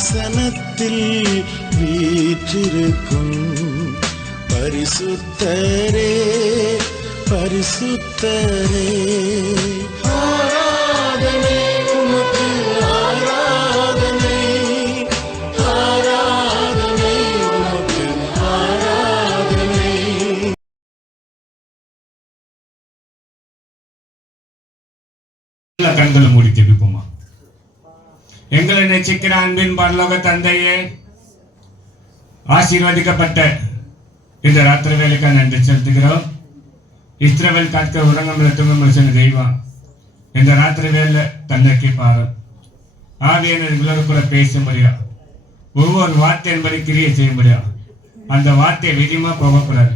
சிங்காசனத்தில் வீற்றிருக்கும் பரிசுத்தரே பரிசுத்தரே ஆராதனை உமக்கு ஆராதனை ஆராதனை உமக்கு ஆராதனை. கண்களை மூடி ஜெபிப்போமா. எங்களை நேசிக்கிற அன்பின் பரலோக தந்தையே, ஆசீர்வதிக்கப்பட்ட இந்த ராத்திரி வேலைக்கு நன்றி செலுத்துகிறோம். இஸ்ரவேல் காக்க உறங்கமில்ல தூங்கமில்ல சொன்ன தெய்வம் இந்த ராத்திரி வேலை தந்தைக்கு பாரு ஆவியானவர்களோடு கூட பேச முடியும். ஒவ்வொரு வார்த்தையின்படி கிரியை செய்ய முடியும். அந்த வார்த்தை வெறியமா போகக்கூடாது,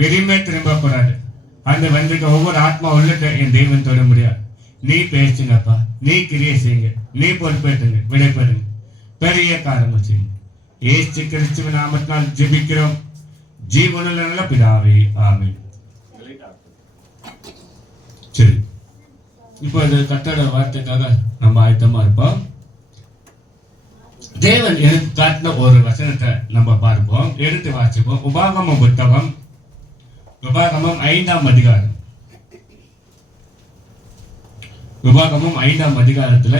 வெறியுமே திரும்பக்கூடாது. அந்த வந்துக்க ஒவ்வொரு ஆத்மா உள்ளத்தை என் தெய்வம் தொட முடியாது. நீ பேசுங்கப்பா, நீ கிரியை செய்யுங்க, நீ பொறுப்பேற்றுங்க, விடைபெறுங்க, பெரிய காரணம் செய்யுங்க. ஏசு கிறிஸ்துவின் நாமத்தினால் ஜெபிக்கிறோம் ஜீவனுள்ள நல்ல பிதாவே, ஆமென். சரி, இப்போ அது கட்டட வார்த்தைக்காக நம்ம ஆயத்தமா இருப்போம். தேவன் எனக்கு காட்டின ஒரு வசனத்தை நம்ம பார்ப்போம், எடுத்து வாசிப்போம். உபாகம புத்தகம், உபாகமம் 5ஆம் அதிகாரம். உபாகமம் 5ஆம் அதிகாரத்துல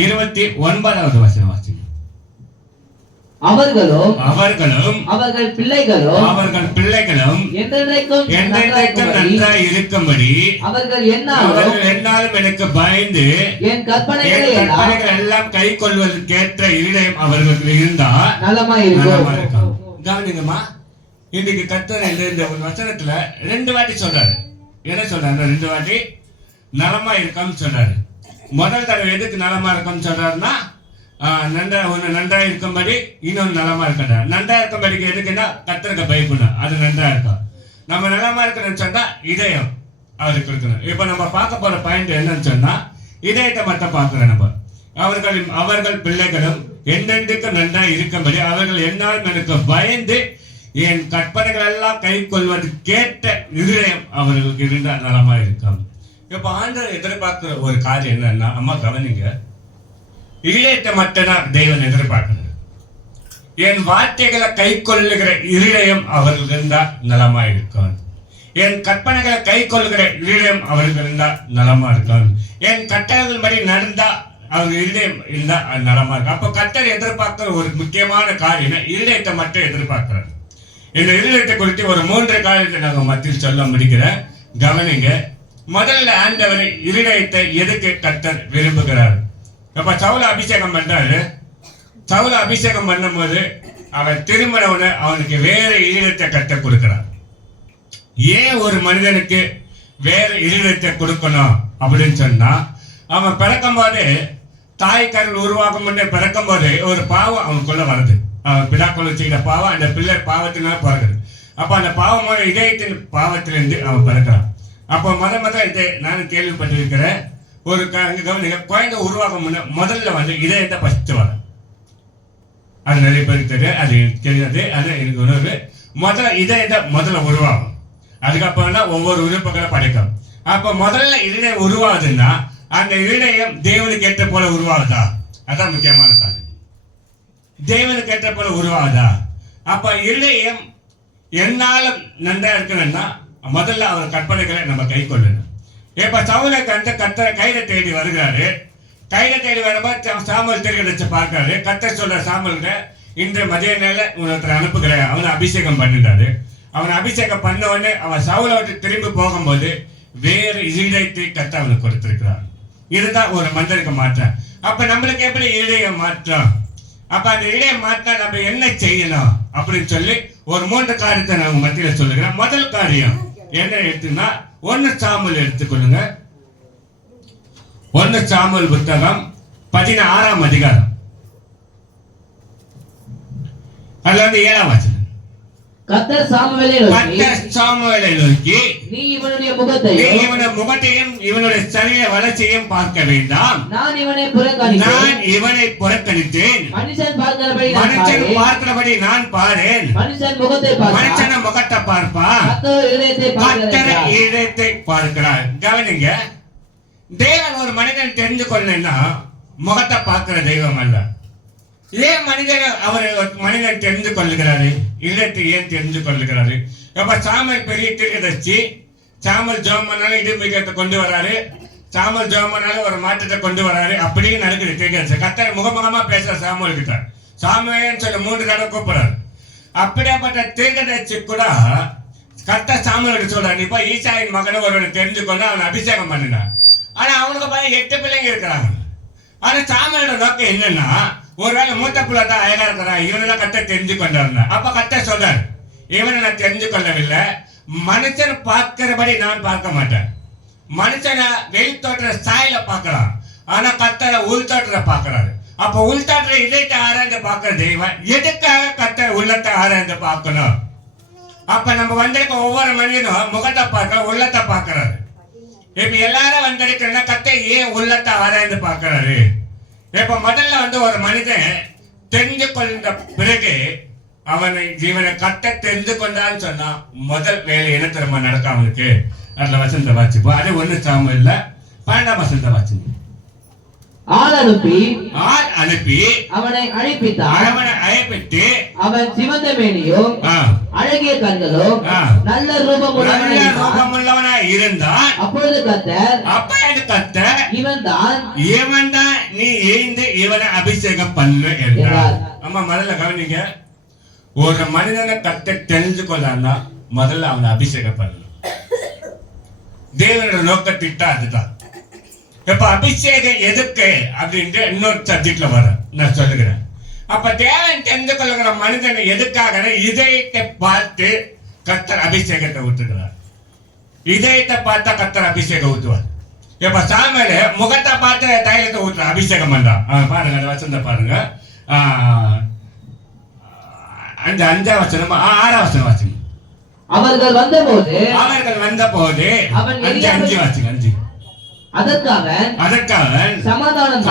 29வது வசனம் வாசிங்க. அவர்களும் அவர்கள் பிள்ளைகளும் என்றென்றைக்கும் நன்றாய் இருக்கும்படி அவர்கள் என்னாலும் எனக்கு பயந்து என் கற்பனைகளை எல்லாம் கை கொள்வதற்கேற்ற இருதயம் அவர்களுக்கு இருந்தா நலமா இருக்கும். கவனிங்கம்மா, இன்னைக்கு கர்த்தர் இந்த ஒரு வசனத்துல 2 வாட்டி சொல்றாரு. என்ன சொல்றாரு? 2 வாட்டி நலமா இருக்கம்னு சொல்றாரு. முதல் தடவை எதுக்கு நலமா இருக்கம்னு சொல்றாருன்னா, நன்றா இருக்கும்படி இன்னொன்று நலமா இருக்கா. நன்றா இருக்கும்படிக்கு எதுக்குன்னா கர்த்தருக்கு பயப்படணும், அது நன்றா இருக்கும். நம்ம நலமா இருக்கணும்னு சொன்னா இதயம் அவருக்கு இருக்கணும். இப்ப நம்ம பார்க்க போற பாயிண்ட் என்னன்னு சொன்னா, இதயத்தை மட்டும் பார்க்கிறோம் நம்ம. அவர்கள் பிள்ளைகளும் என்றென்றைக்கும் நன்றா இருக்கும்படி அவர்கள் என்னாலும் எனக்கு பயந்து என் கற்பனைகள் எல்லாம் கை கொள்வது கேட்ட இதயம் அவர்களுக்கு இருந்தா நலமா இருக்கும். இப்ப ஆண்டவர் எதிர்பார்க்கிற ஒரு காரியம் என்னன்னா, அம்மா கவனிங்க, இதயத்தை மட்டும்தான் தேவன் எதிர்பார்க்கிறார். என் வார்த்தைகளை கை கொள்ளுகிற இதயம் அவர்கள் இருந்தா நலமா இருக்கும். என் கற்பனைகளை கை கொள்ளுகிற இதயம் அவர்கள் இருந்தா நலமா இருக்கும். என் கட்டளைகள் படி நடந்தா அவங்க இதயம் இருந்தா நலமா இருக்கும். அப்ப கர்த்தர் எதிர்பார்க்கிற ஒரு முக்கியமான காரியம் இதயத்தை மட்டும் எதிர்பார்க்கிறார். இந்த இதயத்தை குறித்து ஒரு 3 காரியத்தை நாங்கள் மத்தியில் சொல்ல முடிக்கிறேன். கவனிங்க. முதல்ல ஆண்டவர் இருதயத்தை எதுக்கு கர்த்தர் விரும்புகிறார்? அப்ப சவுல அபிஷேகம் பண்றாரு. சவுல அபிஷேகம் பண்ணும்போது அவன் திருமணவனை அவனுக்கு வேற இருதயத்தை கர்த்தர் கொடுக்கிறார். ஏன் ஒரு மனிதனுக்கு வேற இருதயத்தை கொடுக்கணும் அப்படின்னு சொன்னா, அவன் பிறக்கும் போது தாய்க்காரன் உருவாக்கும் முன்னே பிறக்கும் போது ஒரு பாவம் அவனுக்குள்ள வருது. அவன் பிதாக்கள் செய்கிற பாவம் அந்த பிள்ளை பாவத்தினால பிறகுது. அப்ப அந்த பாவமான இதயத்தின் பாவத்திலிருந்து அவன் பிறக்கிறான். அப்போ முதல்ல இதை நானும் கேள்விப்பட்டிருக்கிறேன். ஒரு கவனிங்க, குழந்தை உருவாக்க முன்ன முதல்ல வந்து இதயத்தை ஃபர்ஸ்ட் வரும். அது நிறைய பேருக்கு தெரியும், அது தெரியாது. அது எனக்கு உணர்வு. முதல்ல இதயத்தை முதல்ல உருவாகும். அதுக்கப்புறம் தான் ஒவ்வொரு உறுப்புகளை படைக்கும். அப்போ முதல்ல இதயம் உருவாகுதுன்னா அந்த இதயம் தேவனுக்கு ஏற்ற போல உருவாகுதா? அதான் முக்கியமான காரணம். தேவனுக்கு ஏற்ற போல உருவாகுதா? அப்ப இதயம் என்னாலும் நன்றா இருக்கணும்னா முதல்ல அவர் கற்பனைகளை நம்ம கை கொள்ளணும். இப்ப சவுலுக்கு அந்த கர்த்தரை கைதை தேடி வருகிறாரு. கைதை தேடி வரும்போது சாமுவேல் திருக்கணிச்சு பார்க்கிறாரு. கர்த்தர் சொல்ற சாமுவேல்கிட்ட, இன்று மதிய நேர ஒருத்தர் அனுப்புகிறேன். அவனை அபிஷேகம் பண்ணிட்டாரு. அவனை அபிஷேகம் பண்ண உடனே அவன் சவுலை விட்டு திரும்பி போகும்போது வேறு இதயத்தை கர்த்தர் அவனுக்கு கொடுத்திருக்கிறார். இதுதான் ஒரு மனிதனுக்கு மாற்றம். அப்ப நம்மளுக்கு எப்படி இதயம் மாற்றம்? அப்ப அந்த இதயம் மாற்றம் நம்ம என்ன செய்யணும் அப்படின்னு சொல்லி ஒரு 3 காரியத்தை நான் மத்தியில சொல்லுகிறேன். முதல் காரியம் என்ன எடுத்துன்னா, 1 சாமுவேல் எடுத்துக்கொள்ளுங்க. 1 சாமுவேல் புத்தகம் 16ஆம் அதிகாரம், அதுல வந்து 7ஆம் வசனம். கர்த்தர் சாமுவேலை நோக்கி, நீ இவனுடைய முகத்தையும் இவனுடைய சரீர வளர்ச்சியையும் பார்க்க வேண்டாம். நான் இவனை புறக்கணித்தேன். மனுஷன் பார்க்கிறபடி நான் பாரேன். மனுஷன் முகத்தை பார்ப்பான், இதயத்தை பார்க்கிறார். கவனிங்க, தேவன் ஒரு மனிதன் தெரிஞ்சு கொள்ளனா முகத்தை பார்க்கிற தெய்வம் அல்ல. ஏன் மனிதன் தெரிந்து கொள்ளுகிறாரு? இல்லத்தை ஏன் தெரிந்து கொள்ளுகிறாரு? அப்ப சாமுவேல் பெரிய தீர்க்கதரிசி, சாமுவேல் ஜெபம் பண்ணாலும் இடிமிக்கத்தை கொண்டு வராரு, சாமுவேல் ஜெபம் பண்ணாலும் ஒரு மாற்றத்தை கொண்டு வராரு. அப்படியே நடக்குது தீர்க்கதரிசி. கர்த்தர் முகமுகமா பேசுற சாமுவேல் கிட்ட, சாமுவேல்னு சொல்லி 3 தடவை கூப்பிடுறாரு. அப்படியாப்பட்ட தீர்க்கதரிசி கூட கர்த்தர் சாமுவேல் சொல்றாரு, நீ போய் ஈசாயின் மகனை ஒருவனை தெரிஞ்சு கொண்டு அவனை அபிஷேகம் பண்ணினான். ஆனா அவனுக்கு பையன் 8 பிள்ளைங்க இருக்கிறாங்க. ஆனா சாமுவேலோட நோக்கம் என்னன்னா, ஒருவேளை மூத்த பிள்ளை தான் அழகா இருக்கிறான், இவனெல்லாம் கர்த்தர் தெரிஞ்சு கொண்டாருன்னா. அப்ப கர்த்தர் சொல்றாரு, இவனை நான் தெரிஞ்சு கொள்ளவில்லை, மனுஷன் பார்க்கிறபடி நான் பார்க்க மாட்டேன். மனுஷனை வெளித்தோற்ற சாயல பார்க்கலாம், ஆனா கர்த்தரை உள்தோற்றத்தை பார்க்கிறாரு. அப்ப உள்தோற்ற இதயத்தை ஆராய்ந்து பார்க்கிற தெய்வம் எதுக்காக கர்த்தர் உள்ளத்தை ஆராய்ந்து பார்க்கணும்? அப்ப நம்ம வந்திருக்க ஒவ்வொரு மனிதனும் முகத்தை பார்க்க உள்ளத்தை பார்க்கிறாரு. இப்ப எல்லாரும் வந்திருக்கிறா கர்த்தர் ஏன் உள்ளத்தை ஆராய்ந்து பார்க்கிறாரு? இப்ப முதல்ல ஒரு மனிதன் தெரிஞ்சு கொண்ட பிறகு இவனை கர்த்தர் தெரிந்து கொண்டான்னு சொன்னா முதல் வேலை என்ன திரும்ப நடக்கும் அவனுக்கு? அதுல வசந்த வாசிப்போம். அது 1 சாமுவேல்ல 12ஆம் வசனத்தை வாசிங்க. ஆள் அனுப்பி அவனை அழைப்பித்து அவன் சிவந்த மேனியும் அழகிய கண்களும் நல்ல ரூபமுள்ளவனா இருந்தான். அப்பொழுது கர்த்தர் இவன் தான் நீ எழுந்து இவனை அபிஷேகம் பண்ணு என்றார். அம்மா முதல்ல கவனிங்க, ஒரு மனிதனை கர்த்தர் தெரிஞ்சு கொள்ளான்னா முதல்ல அவனை அபிஷேகம் பண்ணணும். தேவனோட நோக்கத்திட்டா அதுதான். இப்ப அபிஷேகம் எதுக்கு அப்படின்ட்டு இன்னொரு சப்ஜெக்ட்ல வர நான் சொல்லுகிறேன். அப்ப தேவன் தெரிந்து கொள்ளுகிற மனிதனை எதுக்காக? இதயத்தை பார்த்து கர்த்தர் அபிஷேகத்தை ஊற்றுகிறார். இதயத்தை பார்த்தா கர்த்தர் அபிஷேகம் ஊற்றுவார். இப்ப சாமுவேல் முகத்தை பார்த்து தைலத்தை ஊற்றுற அபிஷேகம் பண்றான். பாருங்க, அந்த வசனத்தை பாருங்க. அந்த 5ஆம் வசனம் 6ஆம் வசனம் வாசிங்க. அவர்கள் வந்தபோது அவன் 5 வாசிங்க. 5 அதற்காக சமாதானம்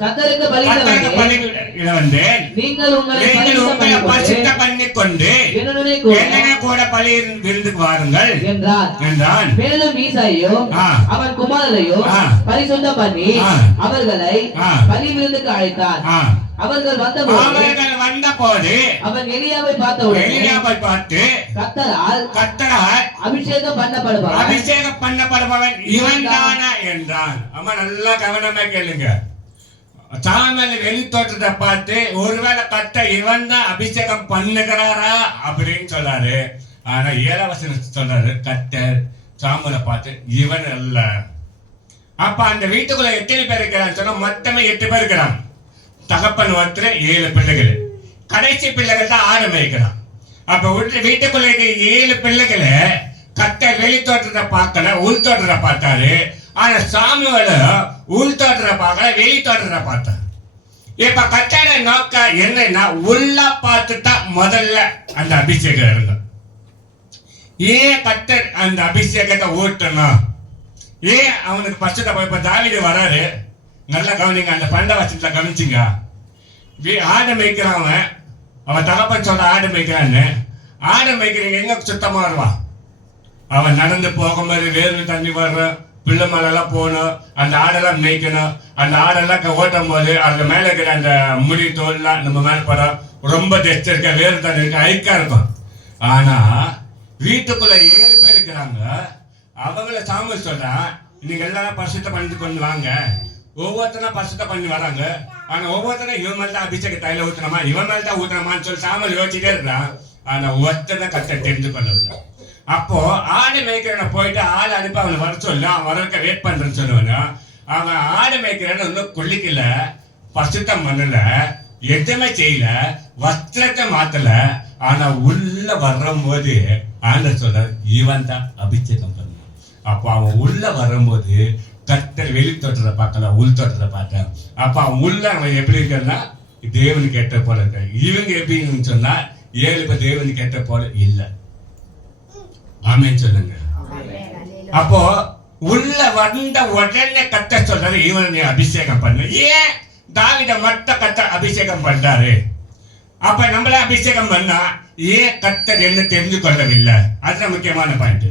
கர்த்தருக்கு பலியிட வந்தேன். நீங்கள் உங்களை பரிசுத்த பண்ணிக்கொண்டு என்னுடனே கூட பலி விருந்துக்கு வாருங்கள் என்றான். மேலும் ஈசாயையும் அவன் குமாரரையும் பரிசுத்தம் பண்ணி அவர்களை பலி விருந்துக்கு அழைத்தான். அவர்கள் வந்தபோது அவன் எலியாவை பார்த்து கர்த்தரால் அபிஷேகம் பண்ணப்படுபவன் இவன் தானா என்றான். அம்மா நல்லா கவனமா கேளுங்க. சாமுவேல் வெளித்தோற்றத்தை பார்த்து ஒருவேளை கர்த்தர் இவன் தான் அபிஷேகம் பண்ணுகிறாரா அப்படின்னு சொல்லாரு. ஆனா 7ஆம் வசனம் சொல்றாரு, கர்த்தர் சாமுவேலை பார்த்து இவன் அல்ல. அப்ப அந்த வீட்டுக்குள்ள எத்தனை பேர் இருக்கிறான்னு சொன்னா மொத்தமே 8 பேர் இருக்கிறான். தகப்பன் ஒருத்தர் 7 பிள்ளைகள், கடைசி பிள்ளைகள் தான் 6 மேய்க்கிறான். அப்ப வீட்டுக்குள்ள இருக்கிற 7 பிள்ளைகளை கர்த்தர் வெளி தோற்றத்தை பார்க்கல, உள் தோற்றத்தை பார்த்தாரு. ஆனா சாமுவேல் உள் தோற்றத்தை பார்க்கல, வெளி தோற்றத்தை பார்த்தாரு. இப்ப கர்த்தரோட நோக்கம் என்னன்னா உள்ள பார்த்துட்டா முதல்ல அந்த அபிஷேகம் இருங்க. ஏன் கர்த்தர் அந்த அபிஷேகத்தை ஊட்டணும்? ஏன் அவனுக்கு பச்சத்தை போய் இப்ப தாவீது வராரு, நல்லா கவனிங்க. அந்த 12ஆம் வசனத்துல கவனிச்சிங்க. ஆடு மேய்க்கிறவன் அவன் தகப்பன் சொல்ற ஆடு மேய்க்கிறான்னு, ஆடு மேய்க்கிறீங்க எங்க சுத்தமா வருவான்? அவன் நடந்து போகும்போது வேறு தண்ணி வர்ற பிள்ளை மேலெல்லாம் போகணும், அந்த ஆடெல்லாம் மேய்க்கணும். அந்த ஆடெல்லாம் ஓட்டும் போது அந்த மேல இருக்கிற அந்த முடி தோல்லாம் நம்ம மேல படம் ரொம்ப டெஸ்ட் இருக்க, வேறு தண்ணி இருக்க, ஐக்கா இருக்கும். ஆனா வீட்டுக்குள்ள 7 பேர் இருக்கிறாங்க. அவங்கள சாமுவேல் சொல்றான், நீங்க எல்லாரும் பரிசுத்தம் பண்ணி கொண்டு வாங்க. ஒவ்வொருத்தரும் பரிசுத்தம் பண்ணி வராங்க. ஆனா ஒவ்வொருத்தரும் இவன் மேல தான் அபிஷேக தைல ஊத்துறமா, இவன் மேல தான் ஊத்துறமான்னு சொல்லி சாமுவேல் யோசிச்சுட்டே இருக்கிறான். ஆனா ஒருத்தனை கர்த்தர் தெரிந்து கொள்ளவில்லை. அப்போ ஆடு மேய்க்கிறவனை போயிட்டு ஆள் அனுப்பி அவனை வர சொல்லு, அவன் வரக்க வெயிட் பண்றேன்னு சொல்லுவாங்க. அவன் ஆடு மேய்க்கிறவன இன்னும் கொல்லிக்கல, பரிசுத்தம் பண்ணல, எதுவுமே செய்யல, வஸ்திரத்தை மாத்தல. ஆனா உள்ள வரும்போது ஆண்டவர் சொல்றார், இவன் தான் அபிஷேகம் பண்ண. அப்போ அவன் உள்ள வரும்போது கர்த்தர் வெளி தோற்றத்தை பார்க்கல, உள் தோற்றத்தை பார்த்தேன். அப்ப அவன் உள்ள அவன் எப்படி இருக்கிறன்னா தேவனுக்கு ஏற்ற போல இருக்க. இவங்க எப்படின்னு சொன்னா 7 பேர் தேவனுக்கு ஏற்ற போல இல்லை. ஆமென் சொல்லுங்க. அப்போ உள்ள வந்த உடனே கர்த்தர் சொல்றாரு, இவனை நீ அபிஷேகம் பண்ணு. ஏன் தாவீதை மட்டும் கர்த்தர் அபிஷேகம் பண்றாரு? அப்ப நம்மள அபிஷேகம் பண்ணா ஏன் கர்த்தர் என்ன தெரிஞ்சு கொள்ளவில்லை? அதுதான் முக்கியமான பாயிண்ட்.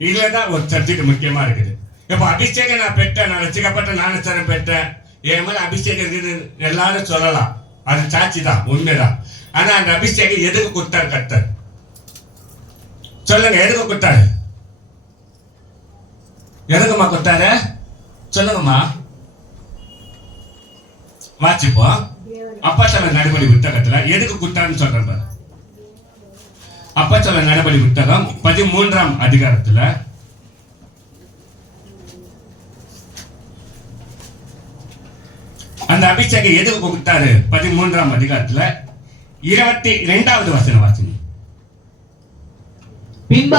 இதுலதான் ஒரு சப்ஜெக்ட் முக்கியமா இருக்குது. இப்ப அபிஷேகம் நான் பெற்றேன், நான் ரசிக்கப்பட்ட ஞானஸ்தானம் பெற்றேன், என் மேல அபிஷேகம் இருக்குது எல்லாரும் சொல்லலாம். அது சாட்சி தான், உண்மைதான். ஆனா அந்த அபிஷேகம் எதுக்கு கொடுத்தாரு கர்த்தர்? சொல்லுங்க, எதுக்கு கொடுத்தாரு? எதுக்குமா கொடுத்தாரு சொல்லுங்கம்மா. வாசிப்போம் அப்போஸ்தலர் நடபடி புத்தகத்துல எதுக்கு கொடுத்தாருன்னு சொல்றேன் பாரு. அப்போஸ்தலர் நடபடி புத்தகம் 13ஆம் அதிகாரத்துல அந்த அபிஷேகம் எதுக்கு கொடுத்தாரு? 13ஆம் அதிகாரத்துல 22வது வசனம் வாசிங்க. பின்பு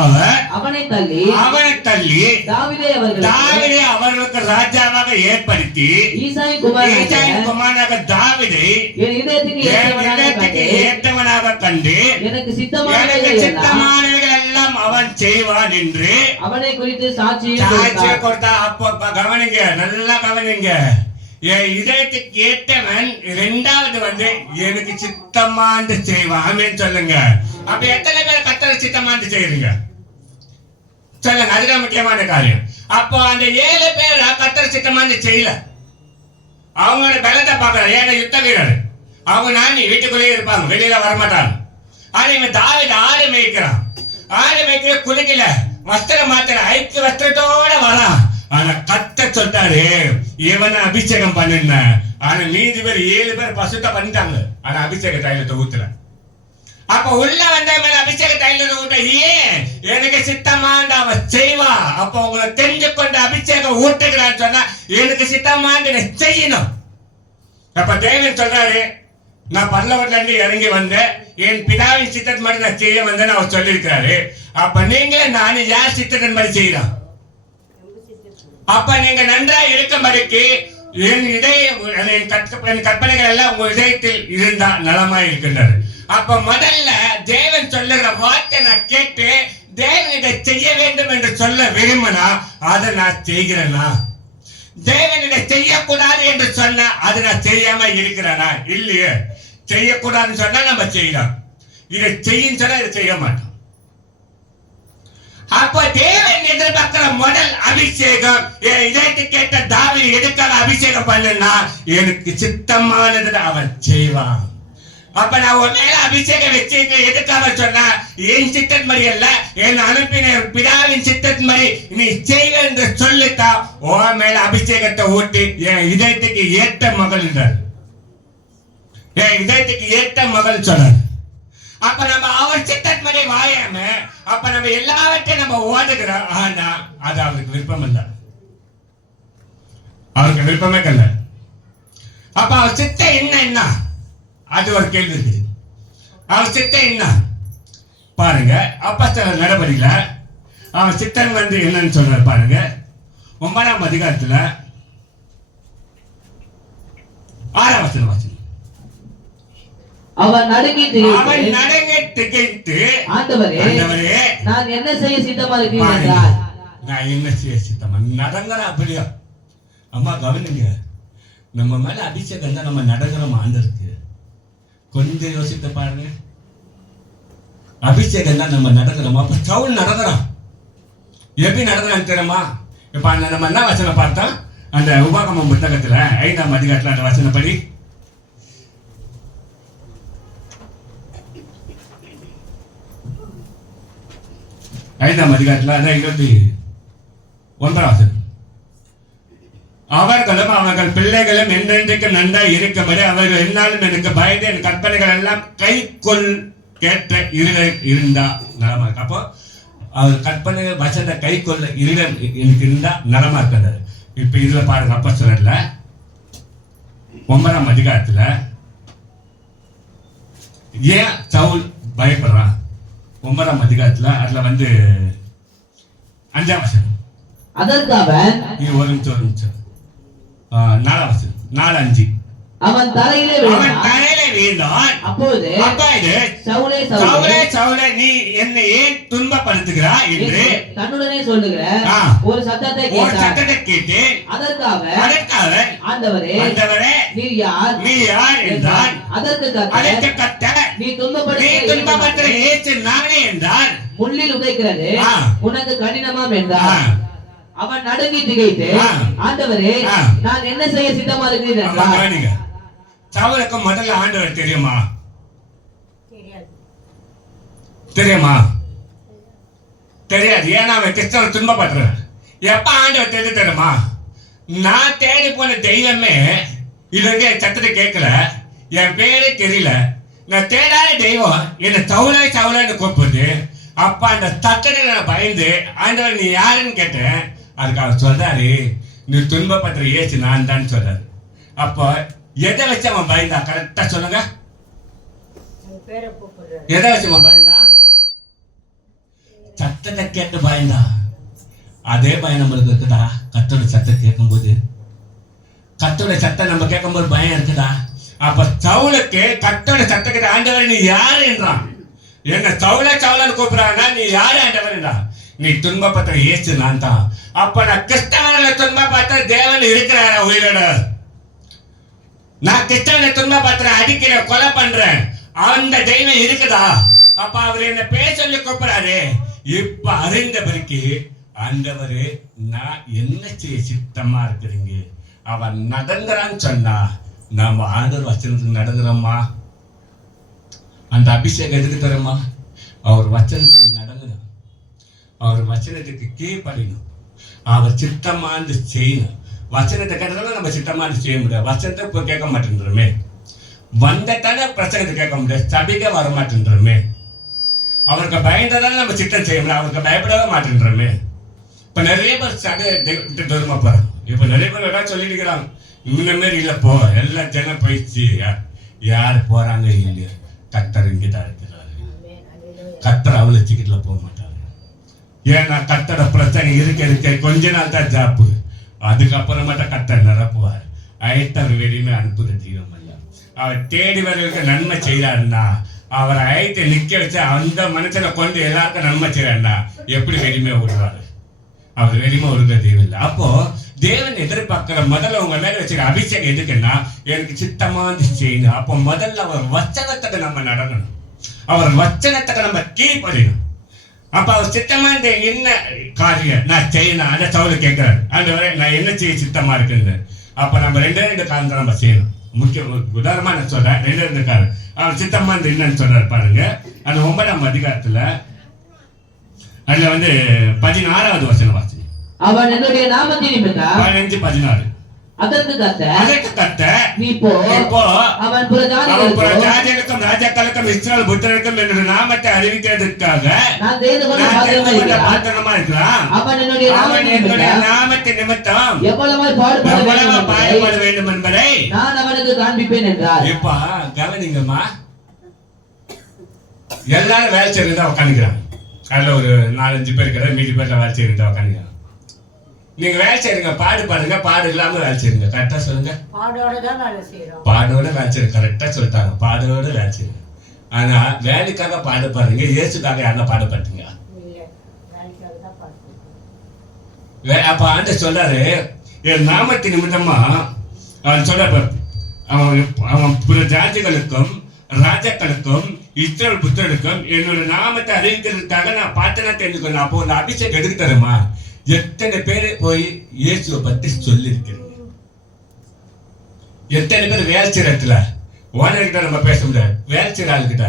அவர் அவனை தள்ளி தாவீதை அவர்களுக்கு ராஜாவாக ஏற்படுத்தி ஈசாயின் குமாரனாக தாவீதை என் இதயத்துக்கு ஏற்றவனாக கண்டு எனக்கு சித்தமானவைகள் எல்லாம் அவன் செய்வான் என்று அவனை குறித்து சாட்சியை கொடுத்தா. அப்போ கவனிங்க, நல்லா கவனிங்க. என் இதயத்துக்கு ஏற்றவன் இரண்டாவது வந்து எனக்கு சித்தமாண்டு செய்வான். ஆமென் சொல்லுங்க. அப்ப எத்தனை பேர் கர்த்தரை சித்தமாண்டு செய்றீங்க சொல்லுங்க, அதுதான் முக்கியமான காரியம். அப்போ அந்த 7 பேர் கர்த்தரை சித்தமாண்டு செய்யல. அவங்களோட பலத்தை பார்க்கறாங்க. ஏன்னா யுத்த வீரர் அவங்க நானி வீட்டுக்குள்ளேயே இருப்பாங்க, வெளியில வரமாட்டாங்க. ஆனா இவன் தாவீது ஆடு மேய்க்கிறான். ஆடு மேய்க்கிற குளிக்கல, வஸ்திரம் மாத்திர ஐக்கிய வஸ்திரத்தோட வரான். ஆனா கர்த்தர் சொல்றாரு இவனை அபிஷேகம் பண்ணுன. ஆனா மீதி பேர் 7 பேர் பசுத்த பண்ணிட்டாங்க. ஆனா அபிஷேக தைலத்தை ஊத்துல. அப்ப உள்ள வந்த மேல அபிஷேக தைலத்தை ஊட்ட ஏன்? எனக்கு சித்தமாண்டு அவன் செய்வா. அப்ப உங்களை தெரிஞ்சு கொண்டு அபிஷேகம் ஊட்டுகிறான்னு சொன்னா எனக்கு சித்தமாண்டு செய்யணும். அப்ப தேவன் சொல்றாரு, நான் பரலோகத்துல இருந்து இறங்கி வந்தேன், என் பிதாவின் சித்தத்தின் மாதிரி நான் செய்ய வந்தேன்னு அவர் சொல்லியிருக்கிறாரு. அப்ப நீங்களே நானும் யார் சித்தத்தின் மாதிரி செய்யலாம்? அப்ப நீங்க நன்றா இருக்கும்படிக்கு என் கற்பனைகள் எல்லாம் உங்க இதயத்தில் இருந்தா நலமா இருக்கின்றது. அப்ப முதல்ல தேவன் சொல்லுகிற வார்த்தை நான் கேட்டு தேவன் இதை செய்ய வேண்டும் என்று சொல்ல விரும்பினா அதை நான் செய்கிறேனா? தேவன் இதை செய்யக்கூடாது என்று சொன்னா அதை நான் செய்யாம இருக்கிறேனா? இல்லையே. செய்யக்கூடாதுன்னு சொன்னா நம்ம செய்யலாம், இதை செய்யும் சொன்னா இதை செய்ய மாட்டோம். அப்ப தேவன் எதிர்பார்க்கிற முதல் அபிஷேகம் இதயத்தை கேட்ட தாவீது எதுக்காக அபிஷேகம் பண்ணுனா எனக்கு சித்தமானது அவன் செய்வான். அப்ப நான் உன் மேல அபிஷேகம் வச்சிருக்க எதுக்காக சொன்னா என் சித்தன் மாதிரி அல்ல, என் அனுப்பின பிதாவின் சித்தன் மாதிரி நீ செய்வ என்று சொல்லிட்டா உன் மேல அபிஷேகத்தை ஊட்டி என் இதயத்துக்கு ஏற்ற மகள் என்றார். என் இதயத்துக்கு ஏற்ற மகள் சொன்னார். அப்ப நம்ம அவர் சித்தன் மாதிரி வாயாம அப்ப நம்ம எல்லாவற்றையும் நம்ம ஓடுகிறோம். ஆனா அது அவருக்கு விருப்பம் இல்ல, அவருக்கு விருப்பமே இல்ல. அப்ப அவர் சித்தம் என்ன? அது ஒரு கேள்வி இருக்குது. அவர் சித்தம் என்ன பாருங்க. அப்போஸ்தலர் நடபடியில அவன் சித்தன் வந்து என்னன்னு சொல்றாரு பாருங்க. 9ஆம் அதிகாரத்துல 6ஆம் வசனம் வாசிங்க. அவன் நடுங்கி திகைத்து ஆண்டவரே நான் என்ன செய்ய சித்தமா இருக்கிறேன் என்றார். நான் என்ன செய்ய சித்தமா நடங்கற அப்படியா? அம்மா கவனிங்க, நம்ம மேல அபிஷேகம் தான் நம்ம நடக்கிறோம் ஆண்டருக்கு. கொஞ்சம் யோசித்து பாருங்க. அபிஷேகம் தான் நம்ம நடக்கிறோம். அப்ப சவுல் நடக்கிறான். எப்படி நடக்கிறான்னு தெரியுமா? இப்ப நம்ம என்ன வசனம் பார்த்தோம் அந்த உபாகமம் புத்தகத்துல 5ஆம் அதிகாரத்துல அந்த வசனப்படி 5ஆம் அதிகாரத்துல 21ஆம் வசனம். அவர்களும் அவர்கள் பிள்ளைகளும் என்றென்றைக்கு நன்றாய் இருக்கும்படி அவர்கள் என்னாலும் எனக்கு பயந்து என் கற்பனைகள் எல்லாம் கை கொள் கேட்ட இருதயம் இருந்தா நலமா இருக்கு. அப்போ அவர் கற்பனைகள் வசந்த கை கொள்ள இருதயம் எனக்கு இருந்தா நலமா இருக்கிறது. இப்ப இதுல பாருங்க, அப்போஸ்தலர்ல 9ஆம் அதிகாரத்துல ஏன் சவுல் பயப்படுறான்? 9ஆம் அதிகாரத்துல அதுல வந்து 5ஆம் வசனம். அதற்கு அவன் ஒரு நிமிஷம் 4ஆம் வசனம் 4:5 அவன் தலையிலே வீழ்ந்தான். அப்போது சவுலே நீ என்னை ஏன் துன்பப்படுத்துகிறாய் என்று தன்னுடனே சொல்லுகிற ஒரு சத்தத்தை கேட்டேன். அதற்காக ஆண்டவரே நீர் யார் என்றான். அதற்கு கர்த்தர் நீ துன்பப்படுத்துகிற இயேசு நானே என்றார். முள்ளில் உதைக்கிறது உனக்கு கடினமாம் என்றார். அவன் நடுங்கி திகைத்து ஆண்டவரே நான் என்ன செய்ய சித்தமா இருக்கிறேன். சவுலுக்கு முதல்ல ஆண்டவர் தெரியுமா? தெரியுமா? தெரியாது. ஏன்னா அவன் கிறிஸ்தவன் துன்பப்படுறான். எப்ப ஆண்டவர் தெரிஞ்சு தெரியுமா? நான் தேடி போன தெய்வமே இது வந்து என் சத்தத்தை கேட்கல, என் பேரே தெரியல, நான் தேடாத தெய்வம் என்னை சவுலான்னு கூப்பிடுது. அப்ப அந்த சத்தத்தை நான் பயந்து ஆண்டவர் நீ யாருன்னு கேட்டேன். அதுக்கு அவர் சொல்றாரு, நீ துன்பப்படுற ஏசு நான் தான் சொல்றாரு. அப்போ எதை வச்சு அவன் பயந்தா? கரெக்டா சொல்லுங்க. எதை வச்சு அவன் பயந்தா? சத்தத்தை கேட்டு பயந்தா. அதே பயம் நம்மளுக்கு இருக்குதா? கர்த்தருடைய சத்தத்தை கேட்கும்போது, கர்த்தருடைய சத்தம் நம்ம கேட்கும்போது பயம் இருக்குதா? அப்ப சவுலுக்கு கர்த்தருடைய சத்தத்தை ஆண்டவர் நீ யாரு என்றான். என்ன சவுலன்னு கூப்பிடுறாங்கன்னா நீ யாரு ஆண்டவர் என்றான். நீ துன்பப்பட்ட இயேசு நான் தான். அப்ப நான் கிறிஸ்தவர்களை துன்பப்பட்ட தேவன் இருக்கிறாரா உயிரோட? நான் கிறிஸ்தவனை துன்பப்படுத்துறேன், அடிக்கிறேன், கொலை பண்றேன், அந்த தெய்வம் இருக்குதா? அப்ப அவர் என்ன பேர் சொல்லி கூப்பிடாரு. இப்ப அறிந்த பிறகு ஆண்டவரே நான் என்ன செய்ய சித்தமா இருக்கிறீங்க. அவன் நடந்துறான்னு சொன்னா நாம ஆண்டவர் வச்சனத்துக்கு நடந்துறோமா? அந்த அபிஷேகம் எதுக்கு தரமா? அவர் வச்சனத்துக்கு நடங்கணும், அவர் வச்சனத்துக்கு கீழ்ப்படியணும், அவர் சித்தமானது செய்யணும். வச்சனத்தை கேட்டதால நம்ம சித்தமானது செய்ய முடியாது. வச்சனத்தை இப்போ கேட்க மாட்டேன்றோமே, வந்ததான பிரசங்கத்தை கேட்க முடியாது, சபைக்க வர மாட்டேன்றோமே. அவருக்கு பயந்ததால நம்ம சித்தம் செய்ய முடியாது, அவருக்கு பயப்படவே மாட்டேன்றோமே. இப்ப நிறைய பேர் சபையை விட்டு தூரமா போறாங்க. இப்ப நிறைய பேர் எல்லாம் சொல்லிட்டு இருக்கிறாங்க, இந்த மாரி இல்லை போ, எல்லாம் ஜன போயிடுச்சு. யார் போறாங்க இல்லையா? கர்த்தர் இங்கதான் இருக்கிறாரு. கர்த்தர் அவளை வச்சுக்கிட்டுல போக மாட்டாரு. ஏன்னா கர்த்தர பிரச்சனை இருக்க கொஞ்ச நாள் தான் ஜாப்பு, அதுக்கப்புறமாட்ட கர்த்தர் நிரப்புவார். அழைத்தவர் வெளியுமே அனுப்புகிற தெய்வம் அல்ல. அவர் தேடி வரவர்களுக்கு நன்மை செய்யறாருன்னா, அவர் அழைத்து நிக்க வச்சு அந்த மனுஷனை கொண்டு எல்லாருக்கும் நன்மை செய்யறாருன்னா எப்படி வெளியுமே விடுவாரு? அவர் வெளியுமே விடுகிற தெய்வம் இல்லை. அப்போ தேவன் எதிர்பார்க்கிற முதல்ல உங்க மேல வச்சுக்க அபிஷேகம் எதுக்குன்னா எனக்கு சித்தமா செய்யணும். அப்போ முதல்ல அவர் வச்சனத்துக்கு நம்ம நடக்கணும், அவர் வச்சனத்துக்கு நம்ம கீழ்ப்படியணும். அப்ப அவர் சித்தமா என்ன காரியம் நான் செய்யணும் அதை சவுலு கேட்கிறாரு. அந்த வரை நான் என்ன செய்ய சித்தமா இருக்குன்னு. அப்ப நம்ம ரெண்டு காரணத்தை நம்ம செய்யணும். முக்கிய உதாரணமா நான் சொல்றேன், ரெண்டு காரணம். அவர் சித்தமா என்னன்னு சொல்றாரு பாருங்க. அந்த 9ஆம் அதிகாரத்துல அதுல வந்து 16வது வசனம் வாசி. அவன் என்னுடைய நாமத்தின் நிமித்தம் 15, 16 அதற்கு கர்த்தர் நீ போ, அவன் புறஜாதிகளுக்கும் ராஜாக்களுக்கும் இஸ்ரவேல் புத்திரருக்கும் என்னுடைய நாமத்தை அறிவிக்கிறதுக்காக நான் தெரிந்து கொண்ட பாத்திரமா இருக்கிறான். அவன் என்னுடைய நாமத்தின் நிமித்தம் எவ்வளவாய் பாடுபட வேண்டும் என்பதை நான் அவனுக்கு காண்பிப்பேன் என்றார். இப்ப கவனிங்கம்மா, எல்லாரும் வேலை செய்யறதா உட்காந்துக்கிறாங்க. அதுல ஒரு 4-5 பேர் இருக்கிற மீதி பேர்ல வேலை செய்யறதா உட்காந்துக்கிறாங்க. நீங்க வேலை செய்யுங்க, பாடு பாடுங்க, பாடு இல்லாம வேலை செய்யுங்க. கரெக்டா சொல்லுங்க. பாடோட வேலை செய்யுங்க. கரெக்டா சொல்லிட்டாங்க, பாடோட வேலை செய்யுங்க. ஆனா வேலைக்காக பாடு பாருங்க, இயேசுக்காக யாரும் பாடுபட்டீங்க? அப்ப ஆண்டு சொல்றாரு, என் நாமத்தின் நிமித்தமா அவன் சொல்ற அவன் புற ஜாதிகளுக்கும் ராஜாக்களுக்கும் இஸ்ரவேல் புத்திரருக்கும் என்னோட நாமத்தை அறிவிக்கிறதுக்காக நான் பாத்தனா தெரிஞ்சுக்கணும். அப்போ அந்த அபிஷேகம் எடுத்து தருமா? எத்தனை பேர் போய் இயேசுவை பத்தி சொல்லி இருக்கிறீங்க? எத்தனை பேர் வேலை செய்யற இடத்துல ஓனர்கிட்ட நம்ம பேச முடியாது, வேலை செய்யற ஆளுகிட்ட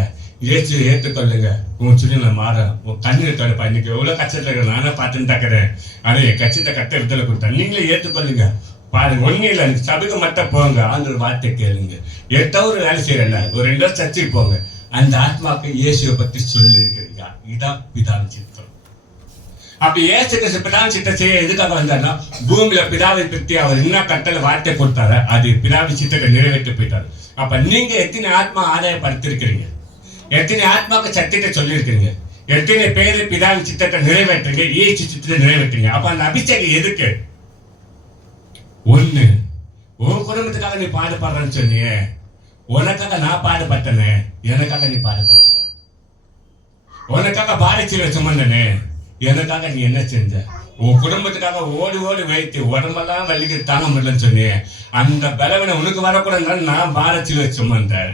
இயேசு ஏற்றுக்கொள்ளுங்க, உன் சொல்லி மாற, உன் கண்ணீர் தடுப்பா, இன்னைக்கு எவ்வளவு கஷ்டத்துல இருக்கிற நானும் பார்த்துன்னு தாக்கிறேன், ஆனா என் கட்சியத்தை கட்ட விடுதலை கொடுத்தேன், நீங்களே ஏற்றுக்கொள்ளுங்க. பாருங்க, ஒன்னும் இல்லை, சபைக்கு மட்டும் போங்க, ஆண்டு வார்த்தை கேளுங்க. ஒரு வேலை செய்யறல, ஒரு 2 வருஷம் சர்ச்சைக்கு போங்க, அந்த ஆத்மாக்கு இயேசுவை பத்தி சொல்லி இருக்கிறீங்க. இதான் பிதாவின் சித்தம். அப்ப இயேசு கிறிஸ்து பிதாவின் சித்தம் செய்ய எதுக்காக வந்தாருன்னா, பூமியில பிதாவை பற்றி அவர் என்ன கட்டளை வார்த்தை கொடுத்தாரு, அது பிதாவின் சித்தத்தை நிறைவேற்றி போயிட்டாரு. அப்ப நீங்க எத்தனை ஆத்மா ஆதாயப்படுத்திருக்கிறீங்க? எத்தனை ஆத்மாவுக்கு சத்தியத்தை சொல்லியிருக்கிறீங்க? எத்தனை பேரு பிதாவின் சித்தத்தை நிறைவேற்றுங்க, இயேசு சித்தத்தை நிறைவேற்றுங்க? அப்ப அந்த அபிஷேகம் எதுக்கு? ஒண்ணு, உன் குடும்பத்துக்காக நீ பாடுபடுறன்னு சொன்னிய, உனக்காக நான் பாடுபட்டனே, எனக்காக நீ பாடுபட்டியா? உனக்காக பாடச்சில சுமந்தனே, எனக்காக நீ என்ன செஞ்ச? உன் குடும்பத்துக்காக ஓடி ஓடி வைத்து உடம்பெல்லாம் வலிக்கு தாங்க முடியலன்னு சொன்னிய, அந்த பலவீனம் உனக்கு வரக்கூடாது, நான் பாடச்சில சுமந்தேன்.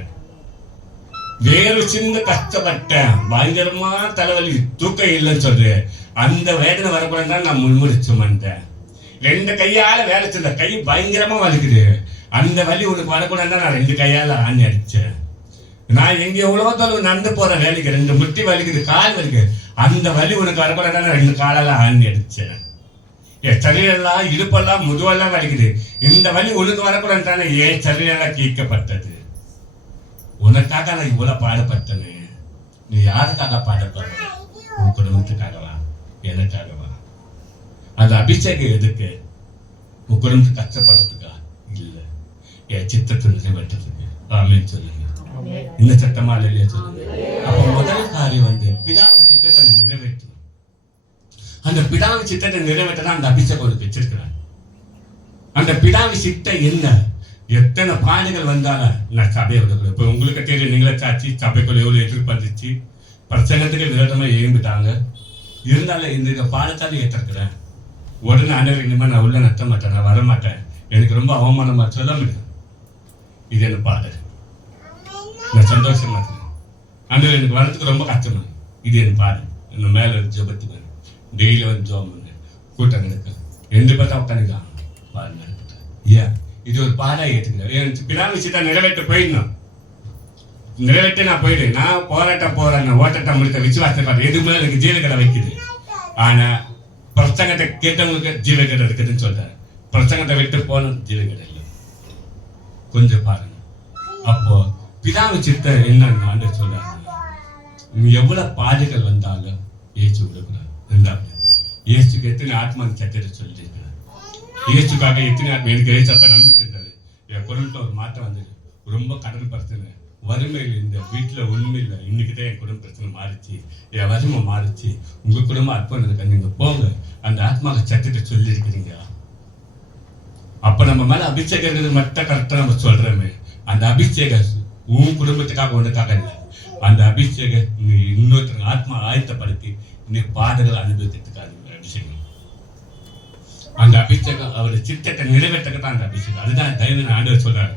வேறு சின்ன கஷ்டப்பட்டேன், பயங்கரமா தலைவலி, தூக்கம் இல்லைன்னு சொல்லு, அந்த வேதனை வரக்கூடாது நான் முன்முடி சுமந்தேன். 2 கையால வேலை செஞ்ச கை பயங்கரமா வலிக்குது, அந்த வலி உனக்கு வரக்கூடாது நான் 2 கையால ஆணி அடிச்சேன். நான் எங்க எவ்வளோ தூரம் நடந்து போற வேலைக்கு 2 முட்டி வலிக்குது, கால் வலிக்கு, அந்த வலி உனக்கு வரக்கூடாது 2 காலால ஆணி அடிச்சேன். என் சரீரெல்லாம் இடுப்பெல்லாம் முதுவெல்லாம் வலிக்குது, இந்த வலி உனக்கு வரக்கூடாது என் சரீரெல்லாம் கீழ்க்கப்பட்டது. உனக்காக நான் இவ்வளவு பாடுபட்டேன்னு. நீ யாருக்காக பாடுபடுற? உன் குடும்பத்துக்காகவா, எனக்காகவா? அந்த அபிஷேகம் எதுக்கு? உன் குடும்பத்துக்கு கஷ்டப்படுறதுக்கா? இல்லை, என் சித்தத்தை நிறைவேற்றதுக்கு. ஆமென் சொல்லுங்க. இந்த சத்தமா இல்லையா சொல்லுங்க. அப்ப முதல் காரியம் பிதாவின் சித்தத்தை நிறைவேற்றணும். அந்த பிதாவின் சித்தத்தை நிறைவேற்றதான் அந்த அபிஷேகம் ஒரு வச்சிருக்கிறார். அந்த பிதாவின் சித்தம் என்ன? எத்தனை பாடுகள் வந்தாலும் நான் சபையை விடக்கூடாது. இப்போ உங்களுக்கு தெரியும், நீங்களே சாட்சி, சபைக்குள்ள எவ்வளோ எதிர்பார்த்துச்சு, பிரசங்கத்துக்கு விரோதமா எழும்பிட்டாங்க. இருந்தாலும் இந்த பாடத்தாலே ஏற்றிருக்கிறேன். உடனே ஆண்டவர் இனிமேல் நான் உள்ள நட்ட மாட்டேன், நான் வரமாட்டேன், எனக்கு ரொம்ப அவமானமா சொல்ல முடியும். இது என்ன பாடு, நான் சந்தோஷமா இருக்கேன். ஆண்டவர் எனக்கு வரதுக்கு ரொம்ப கஷ்டமா, இது என் பாடு. என்ன மேல ஜபத்துக்கு டெய்லி ஜோம் கூட்டம் இருக்கு, 2 பேர்தான் உட்காந்துக்கலாம் பாருங்க. ஏன் இது ஒரு பாடா ஏற்றுக்கிறேன். பிதாவின் விஷயத்தை நிறைவேற்ற போயிடணும். நிறைவேற்ற நான் போயிடுவேன். நான் போராட்டம் போறேன், ஓட்டத்தை முடித்த விசுவாசம் எதுவுமே எனக்கு ஜீவகடை வைக்குது. ஆனா பிரசங்கத்தை கேட்டவங்களுக்கு ஜீவகடை இருக்குதுன்னு சொல்றாரு. பிரசங்கத்தை விட்டு போன ஜீவகடை இல்லை. கொஞ்சம் பாருங்க. அப்போ பிதாவின் சித்தம் என்னன்னு ஆண்டவர் சொல்றாரு, நீ எவ்வளவு பாடுகள் வந்தாலும் ஏச்சு விடக்கூடாது. 2வது, இயேசுக்கு எத்தனை ஆத்மா சத்தியத்தை சொல்லியிருக்கிறார். இயேசுக்காக எத்தனை ஆத்மா எனக்கு ஏசப்ப நன்மை செஞ்சாரு. என் குடும்பத்தில் ஒரு மாற்றம் வந்தது. ரொம்ப கடன் பிரச்சனை, வறுமையில் இந்த வீட்டில் ஒன்றுமே இல்லை. இன்னைக்கு தான் என் குடும்ப பிரச்சனை மாறிச்சு, என் வறுமை மாறிச்சு. உங்க குடும்பம் அர்ப்பணம் இருக்க, நீங்க போங்க, அந்த ஆத்மாக சத்தியத்தை சொல்லியிருக்கிறீங்க. அப்ப நம்ம மேல அபிஷேகம் இருக்கிறது மட்டும் கரெக்டா நம்ம சொல்றோமே, அந்த அபிஷேகம் உன் குடும்பத்துக்காக ஒன்றுக்காக இல்லை. அந்த அபிஷேகம் நீ இன்னொருத்தர் ஆத்மா ஆயத்தப்படுத்தி நீ பாடல்கள் அனுபவிக்கிறதுக்காக அபிஷேகம். அந்த அபிஷேகம் அவருடைய சித்தத்தை நிறைவேற்றதான் அந்த அபிஷேகம். அதுதான் தைவன் ஆண்டவர் சொல்றாரு,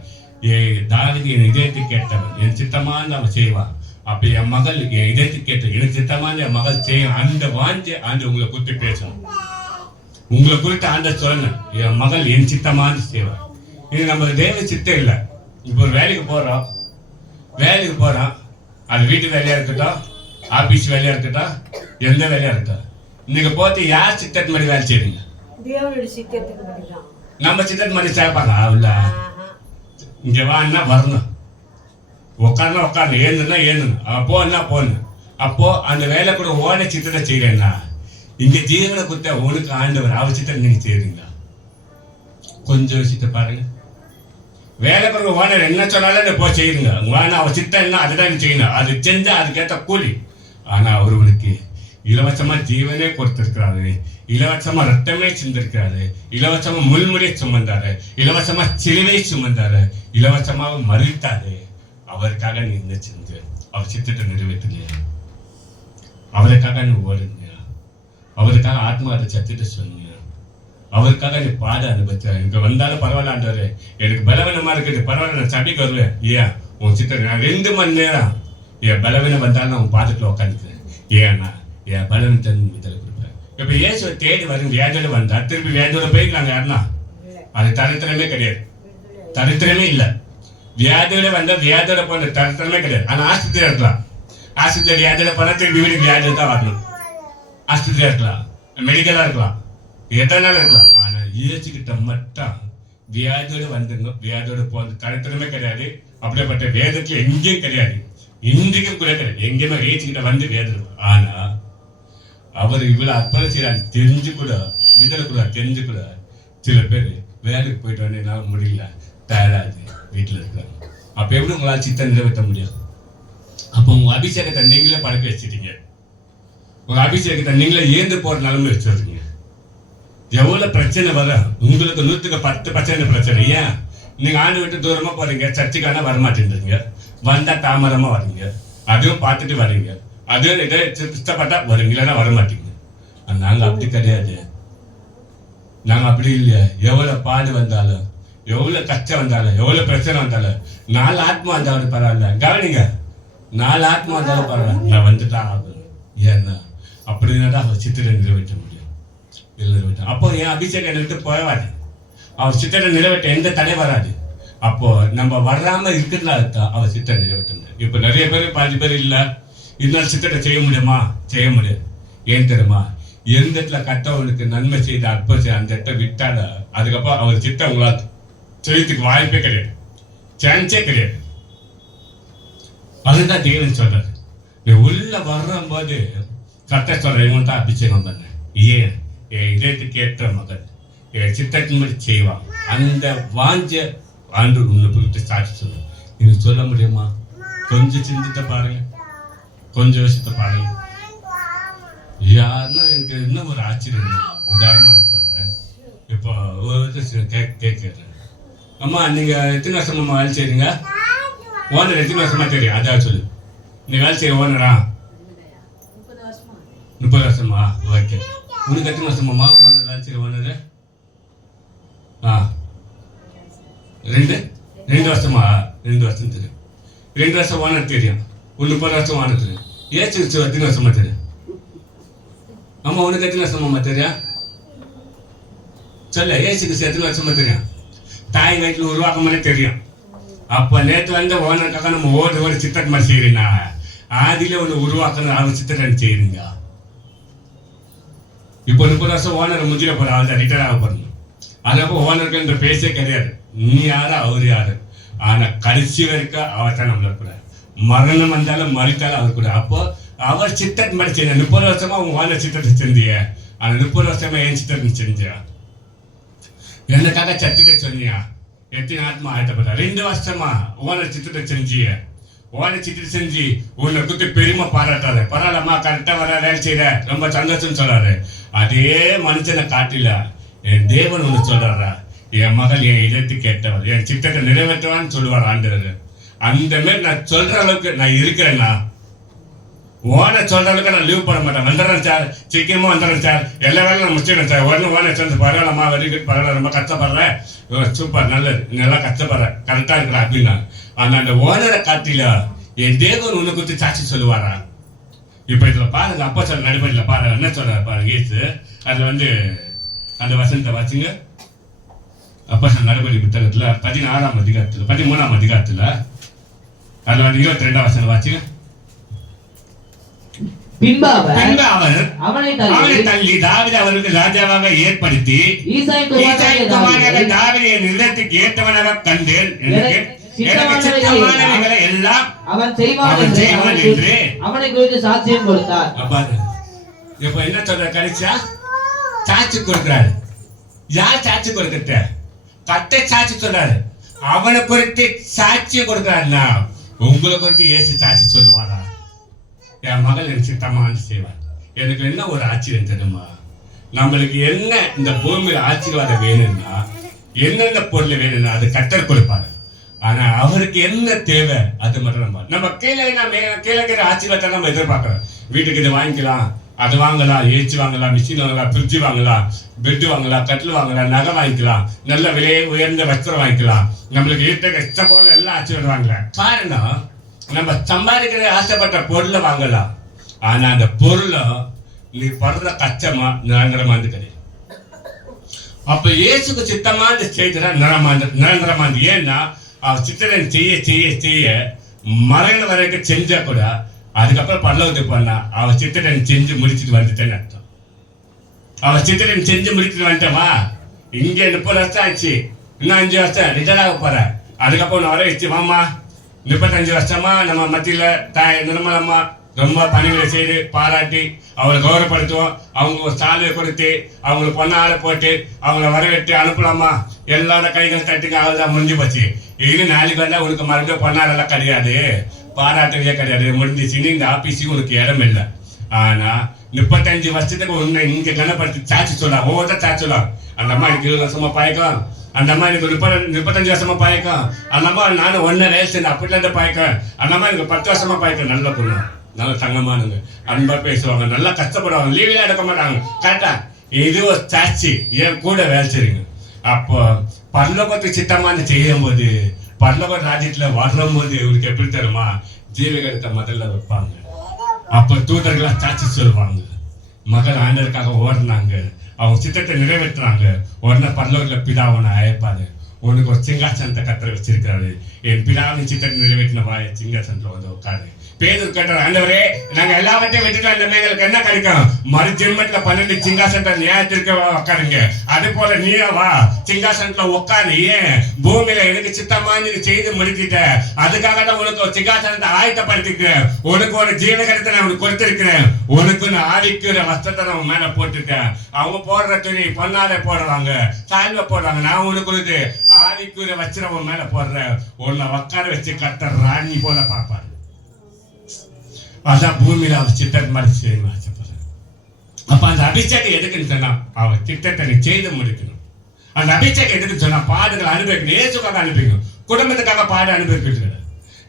தாவீது என் இதயத்தை கேட்டவன், என் சித்தமான அவன் செய்வான். அப்ப என் மகள் என் இதயத்தை கேட்ட, எனக்கு சித்தமான என் மகள் செய்யும். அந்த வாஞ்சி ஆண்டு உங்களை குறித்து பேசணும். உங்களை குறித்து ஆண்ட சொல்லணும், என் மகள் என் சித்தமான செய்வான். இது நம்ம தேவ சித்தம் இல்லை. இப்போ ஒரு வேலைக்கு போறோம், அது வீட்டு வேலையா இருக்கட்டும், ஆபீஸ் வேலையா இருக்கட்டும், எந்த வேலையா இருக்கட்டும், நீங்க போட்டு யார் சித்தத்து மாதிரி வேலை செய்றீங்க? நம்ம சித்தத்து மாதிரி சேர்ப்பாங்க. இல்ல, இங்க வான்னா வரணும், உட்காருனா உட்காரணும், ஏழுன்னா ஏழணும், போன்னா போகணும். அப்போ அந்த வேலை கூட ஓன சித்தத்தை செய்யறேன்னா, இங்க ஜீவனை கொடுத்த உனக்கு ஆண்டவர் அவர் சித்தத்தை நீங்க செய்யறீங்களா? கொஞ்சம் யோசித்து பாருங்க. வேலை கொடுக்க ஓனர் என்ன சொன்னாலும் போய் செய்யுங்க. ஓன அவர் சித்தம் என்ன அதுதான் செய்யணும். அது செஞ்சா அதுக்கேற்ற கூலி. ஆனா அவர் உனக்கு இலவசமா ஜீவனே கொடுத்திருக்கிறாரு, இலவசமா ரத்தமே சிந்திருக்கிறாரு, இலவசமா முள்முடியை சுமந்தாரு, இலவசமா சிலுவை சுமந்தாரு, இலவசமாக மறித்தாரு. அவருக்காக நீ என்ன செஞ்ச? அவர் சித்தத்தை நிறைவேற்றலையா? அவருக்காக நீ ஓடுங்க, அவருக்காக ஆத்மாவை சத்தியத்தை சொன்னீங்க, அவருக்காக நீ பாட அனுபவிச்ச. எனக்கு வந்தாலும் பரவாயில்ல ஆண்டவரே, எனக்கு பலவீனமா இருக்குது, பரவாயில்ல நான் சபைக்கு வருவேன். ஏன் உன் சித்தம் நான் 2 மணி நேரம் என் பலவீனம் வந்தாலும் நான் உன் பாதத்துல உட்காந்துக்கிறேன். ஏன்னா என் பலவீனத்தை இதில் கொடுப்பேன். இப்ப இயேசுவை தேடி வரும் வியாதியோட வந்தா திருப்பி வியாதியோட போய்க்கலாங்க யாருன்னா? அது தரித்திரமே கிடையாது, தரித்திரமே இல்லை. வியாதியோட வந்தா வியாதியோட போன தரித்திரமே கிடையாது. ஆனா ஆஸ்பத்திரியா இருக்கலாம், ஆஸ்பத்திரி வியாதியோட போனா திருப்பி வீட்டுக்கு வியாதியோட தான் வரணும். ஆஸ்பத்திரியா இருக்கலாம், மெடிக்கலா இருக்கலாம், எதனால இருக்கலாம். ஆனா இயேசுகிட்ட மட்டும் வியாதியோட வந்துருங்க, வியாதியோட போறது தரித்திரமே கிடையாது. அப்படிப்பட்ட வேதத்துல எங்கேயும் கிடையாது, இன்றைக்கும் கூட கிடையாது. எங்கேயுமே இயேசுகிட்ட வந்து வேதம். ஆனா அவர் இவ்வளவு அர்ப்பணம் செய்யறாங்க தெரிஞ்சு கூட, விதலை கூட தெரிஞ்சு கூட சில பேர் வேலைக்கு போயிட்டு வந்து என்னால முடியல, டயர்டாது, வீட்டுல இருக்கிறாங்க. அப்ப எப்படி உங்களால் சித்தம் நிறைவேற்ற முடியும்? அப்போ உங்க அபிஷேகத்தை நீங்களே பழக்க வச்சுட்டீங்க. உங்க அபிஷேகத்தை நீங்களே ஏந்து போற நிலைமை வச்சிருக்கீங்க. எவ்வளவு பிரச்சனை வரும் உங்களுக்கு, 110% பிரச்சனை. ஏன் நீங்க ஆண்டு விட்டு தூரமா போறீங்க, சர்ச்சுக்கான வரமாட்டேன்றீங்க, வந்தா தாமரமா வரீங்க, அதுவும் பார்த்துட்டு வரீங்க, அதுவும் இதை இஷ்டப்பட்டா வருங்க, இல்லைன்னா வரமாட்டீங்க. நாங்க அப்படி கிடையாது, நாங்க அப்படி இல்லையா. எவ்வளவு பாடு வந்தாலும், எவ்வளவு கஷ்டம் வந்தாலும், எவ்வளவு பிரச்சனை வந்தாலும், 4 ஆத்மா வந்தாலும் பரவாயில்ல, கவனிங்க, 4 ஆத்மா வந்தாலும் பரவாயில்ல, நான் வந்துட்டான் ஆகணும். ஏன்னா அப்படின்னா தான் அவர் சித்திரை நிறைவேற்ற முடியும். அப்போ என் அபிஷேகம் விட்டு போவாது, அவர் சித்திரை நிறைவேற்ற எந்த தடை வராது. அப்போ நம்ம வராம இருக்கிறதுனால தான் அவர் சித்தம் நிறைவேற்றணும். இப்போ நிறைய பேர் பாதி பேர் இல்லை, இருந்தாலும் சித்தத்தை செய்ய முடியுமா? செய்ய முடியாது. ஏன் தெரியுமா? எந்த இடத்துல கத்தவனுக்கு நன்மை செய்த அற்புதம் செய்ய அந்த இடத்த விட்டால அதுக்கப்புறம் அவர் சித்தம் உங்களால் செய்யறதுக்கு வாய்ப்பே கிடையாது, சான்ஸே கிடையாது. அதுதான் தேவன் சொல்றாரு. நீ உள்ள வரும்போது கத்த சொல்ற இவன் தான் அபிஷேகம் பண்ண, ஏன் என் இதயத்துக்கு ஏற்ற மகன் என் சித்தத்தின்படி செய்வான். அந்த வாஞ்ச ஆண்டு உன்னை குறித்து சாட்சி சொல்லும். நீங்க சொல்ல முடியுமா? கொஞ்சம் சிந்தித்த பாருங்க, கொஞ்சம் விஷயத்தை பாருங்க. யாருன்னா எனக்கு இன்னும் ஒரு ஆச்சரியம். உதாரணமா நான் சொல்றேன். இப்போ ஒரு கேட்கிறேன், அம்மா நீங்க எத்தனை வருஷமா வேலை செய்றீங்க? ஓனர் எத்தனை வருஷமா தெரியும்? அதான் சொல்லு. நீ வேலை செய்ய ஓனரா? 30 வருஷமா? ஓகே. உனக்கு எத்தனை வருஷமாம்மா ஓனர் வேலை செய்ய ஓனரு? ரெண்டு வருஷமா? 2 வருஷம் தெரியும். 2 வருஷம் ஓனர் தெரியும். 30 வருஷம் ஓனர் தெரியும். ஏச்சு எத்தனை வருஷமா தெரியும்? அம்மா உனக்கு எத்தனை வருஷமாம்மா தெரியும்? சொல்ல. ஏசுக்கு எத்தனை வருஷமா தெரியும்? தாய் வயிற்றுல உருவாக்கமானே தெரியும். அப்போ நேற்று வந்து ஓனருக்காக நம்ம ஓடு சித்தட் மாதிரி செய்யறீங்க. ஆதியில ஒன்று உருவாக்கணும், அவர் சித்தட் செய்யறீங்க. இப்போ 30 வருஷம் ஓனர் முதிர போற ஆள் ரிட்டையர் ஆக போறீங்க. அதப்போ ஓனருக்குன்ற பேசே கிடையாது. நீ யாரு அவரு யாரு, ஆனா கடைசி வரைக்கும் அவர் தான் நம்மள கூட. மரணம் வந்தாலும் மறித்தாலும் அவர் கூட. அப்போ அவர் சித்தட் மாதிரி செய்ய 30 வருஷமா உங்க ஓனர் சித்தத்தை செஞ்சிய, ஆனா 30 வருஷமா ஏன் சித்தத்தை செஞ்சியா? எனக்காக சத்திட்ட சொன்னியா? எத்தனை ஆத்மா ஆயத்தப்பட்ட? 2 வருஷமா ஓனர் சித்தத்தை செஞ்சிய. ஓனர் சித்தத்தை செஞ்சு உன்னை குத்து பெருமை பாராட்டாத. பரவாயில்லம்மா, கரெக்டா வர வேலை செய்யற, ரொம்ப சந்தோஷம் சொல்றாரு. அதே மனுஷனை காட்டில என் தேவன் ஒன்று சொல்றாரா, என் மகள் என் இதயத்துக்கு கேட்டவர், என் சித்தத்தை நிறைவேற்றுவான்னு சொல்லுவார் ஆண்டவர். அந்த மாதிரி நான் சொல்ற அளவுக்கு நான் இருக்கிறேன்னா, ஓனர் சொல்ற அளவுக்கு நான் லீவ் பண்ண மாட்டேன். வந்துடுறேன் சார், சீக்கிரமா வந்துடுறேன் சார், எல்லா வேலையும் நான் முடிச்சிடுறேன் சார். உடனே ஓனர் சேர்ந்து பரவாயில்லம்மா, வெரி குட், பரவாயில்ல, ரொம்ப கஷ்டப்படுறேன், சூப்பர், நல்லது, நல்லா கஷ்டப்படுறேன், கரெக்டா இருக்கிறேன் அப்படின்னா. ஆனா அந்த ஓனரை காட்டில என் தேவன் உன்னை குறித்து சாட்சி சொல்லுவாரா? இப்ப இதுல பாருங்க, அப்பா சொல்ற நடுப்படியில பாருங்க என்ன சொல்றாரு பாருங்க. ஏசு அதுல வந்து அந்த வசனத்தை வாசிங்க. அப்பா சொல்ற நடுப்படி புத்தகத்துல 16ஆம் அதிகாரத்துல 13ஆம் அதிகாரத்துல அதுல வந்து 22ஆம் வசனம் வாசிங்க. பின்பு அவர் அவனை தள்ளி தாவீதை அவருக்கு ராஜாவாக ஏற்படுத்தி ஈசாயின் குமாரனாக தாவீதை என் இதயத்துக்கு ஏற்றவனாக கண்டேன். எனக்கு சித்தமானவைகளை எல்லாம் அவன் செய்வான் என்று அவனை குறித்து சாட்சியம் கொடுத்தார். இப்ப என்ன சொல்ற? கடைசியா சாட்சி கொடுக்கிறாரு. யார் சாட்சி கொடுக்கட்ட? கட்ட சாட்சி சொல்றாரு. அவனை குறித்து சாட்சியம் கொடுக்கிறாருன்னா உங்களை குறித்து ஏசி சாட்சி சொல்லுவாரா? என் மகள் எனக்கு சித்தமானு செய்வார். எனக்கு என்ன ஒரு ஆச்சரியம் தெரியுமா? நம்மளுக்கு என்ன இந்த பூமியில் ஆசீர்வாதம் வேணும்னா, என்னென்ன பொருள் வேணும்னா அது கர்த்தர் கொடுப்பாரு. ஆனா அவருக்கு என்ன தேவை அது மட்டும் நம்ம கீழே இருக்கிற ஆசீர்வாதத்தை நம்ம எதிர்பார்க்கிறோம். வீட்டுக்கு இது வாங்கிக்கலாம், அது வாங்கலாம், ஏசி வாங்கலாம், மிஷின் வாங்கலாம், ஃப்ரிட்ஜ் வாங்கலாம், பெட் வாங்கலாம், கட்டில் வாங்கலாம், நகை வாங்கிக்கலாம், நல்ல விலை உயர்ந்த வஸ்திரம் வாங்கிக்கலாம், நம்மளுக்கு இருக்க இஷ்டம் போல எல்லாம் ஆசீர்வாதம் வாங்கலாம். காரணம், நம்ம சம்பாதிக்கிற ஆசைப்பட்ட பொருளை வாங்கலாம், ஆனா அந்த பொருளை நீ படுற கஷ்டமா நிரந்தரமானது கிடையாது. அப்ப இயேசுக்கு சித்தமானது செய்தா நிரந்தரமானது. ஏன்னா அவர் சித்திரன் செய்ய செய்ய செய்ய மரணம் வரைக்கும் செஞ்சா கூட அதுக்கப்புறம் பல்லவத்துக்கு பண்ணா அவர் சித்திரன் செஞ்சு முடிச்சுட்டு வந்துட்டேன்னு அர்த்தம். அவர் சித்திரன் செஞ்சு முடிச்சுட்டு வந்துட்டவா, இங்க 30 வருஷம் ஆச்சு, இன்னும் 5 வருஷம் ரிட்டையர் ஆக போற. அதுக்கப்புறம் நான் வர வச்சு மாமா 35 வருஷமா நம்ம மத்தியில தாய் நிர்மலம்மா ரொம்ப பணிகளை செய்து பாராட்டி அவங்களை கௌரவப்படுத்துவோம். அவங்க ஒரு சாலையை கொடுத்து அவங்களுக்கு பொண்ணால போட்டு அவங்கள வரவேற்று அனுப்பலாமா, எல்லாரோட கைகள் தட்டுங்க, அவள்தான் முடிஞ்சு போச்சு. இது நாளைக்கு வந்தா உனக்கு மறுபடியும் பொண்ணாலெல்லாம் கிடையாது, பாராட்டவே கிடையாது, முடிஞ்சிச்சுன்னு இந்த ஆபீஸுக்கு உனக்கு இடம் இல்லை. ஆனா 35 வருஷத்துக்கு உன்னை இங்க கனப்படுத்தி சாட்சி சொல்லலாம், ஒவ்வொருத்தர் சாட்சி சொல்லலாம். அந்த அம்மா எனக்கு 20 வருஷமா பழக்கம், அந்த அம்மா எனக்கு 35 வருஷமா பழக்கம், அந்த அம்மா நானும் 1.5 வயசு அப்படிலாம் இருந்து பழக்கம், அந்த அம்மா எனக்கு 10 வருஷமா பழக்கம். நல்ல பொண்ணு, நல்ல தங்கமானுங்க, அன்பா பேசுவாங்க, நல்லா கஷ்டப்படுவாங்க, லீவ்லாம் எடுக்க மாட்டாங்க. கரெக்டா? இது ஒரு சாட்சி. என் கூட வேலை செய்றீங்க. அப்போ பரலோகத்துக்கு சித்தமான செய்யும் போது பரலோக ராஜ்யத்துல வரும்போது இவருக்கு எப்படி தெரியுமா? ஜீவகத்தை முதல்ல வைப்பாங்க. அப்ப தூதர்களா சாட்சி சொல்லுவாங்க, மகள் ஆண்டருக்காக ஓடுனாங்க, அவங்க சித்தத்தை நிறைவேற்றுறாங்க. உடனே பரலோகத்துல பிதாவனை அழைப்பாரு, உனக்கு ஒரு சிங்காசனத்தை கத்தர் வச்சிருக்காரு. என் பிதாவின் சித்தத்தை நிறைவேற்றின வாய சிங்காசனத்துல வந்து உட்காரு. பேதுரு கேட்டார், ஆண்டவரே நாங்க எல்லாவற்றையும் விட்டுட்டு அந்த எங்களுக்கு என்ன கிடைக்கும்? மறு ஜென்மத்துல 12 சிங்காசனத்தை நியாயத்திற்கு உட்காருங்க. அது போல நீயே வா, சிங்காசனத்துல உட்காரு. ஏன் பூமியில எனக்கு சித்தமா நீ செய்து முடிச்சிட்ட, அதுக்காக தான் உனக்கு ஒரு சிங்காசனத்தை ஆயத்தப்படுத்திக்கிறேன். உனக்கு ஒரு ஜீவகரத்தை நான் உனக்கு கொடுத்திருக்கிறேன். உனக்கு நான் ஆவிக்குற வஸ்திரத்தை நான் மேல போட்டுட்டேன். அவங்க போடுற துணி பொன்னால போடுவாங்க, சால்வை போடுவாங்க. நான் உனக்கு ஆவிக்குற வஸ்திரம் உன் மேல போடுறேன். உன்னை உட்கார வச்சு கர்த்தர் ராணி போல பார்ப்பாரு. அதான் பூமியில அவர் சித்தத்தை மாதிரி செய்யணும் ஆசைப்படுறேன். அப்ப அந்த அபிஷேகம் எதுக்குன்னு சொன்னா அவர் திட்டத்தை நீ செய்து முடிக்கணும். அந்த அபிஷேகம் எதுக்குன்னு சொன்னா பாடுகளை அனுபவிக்கணும். ஏசுக்காக அனுபவிக்கணும், குடும்பத்துக்காக பாடு அனுபவிக்கிறது.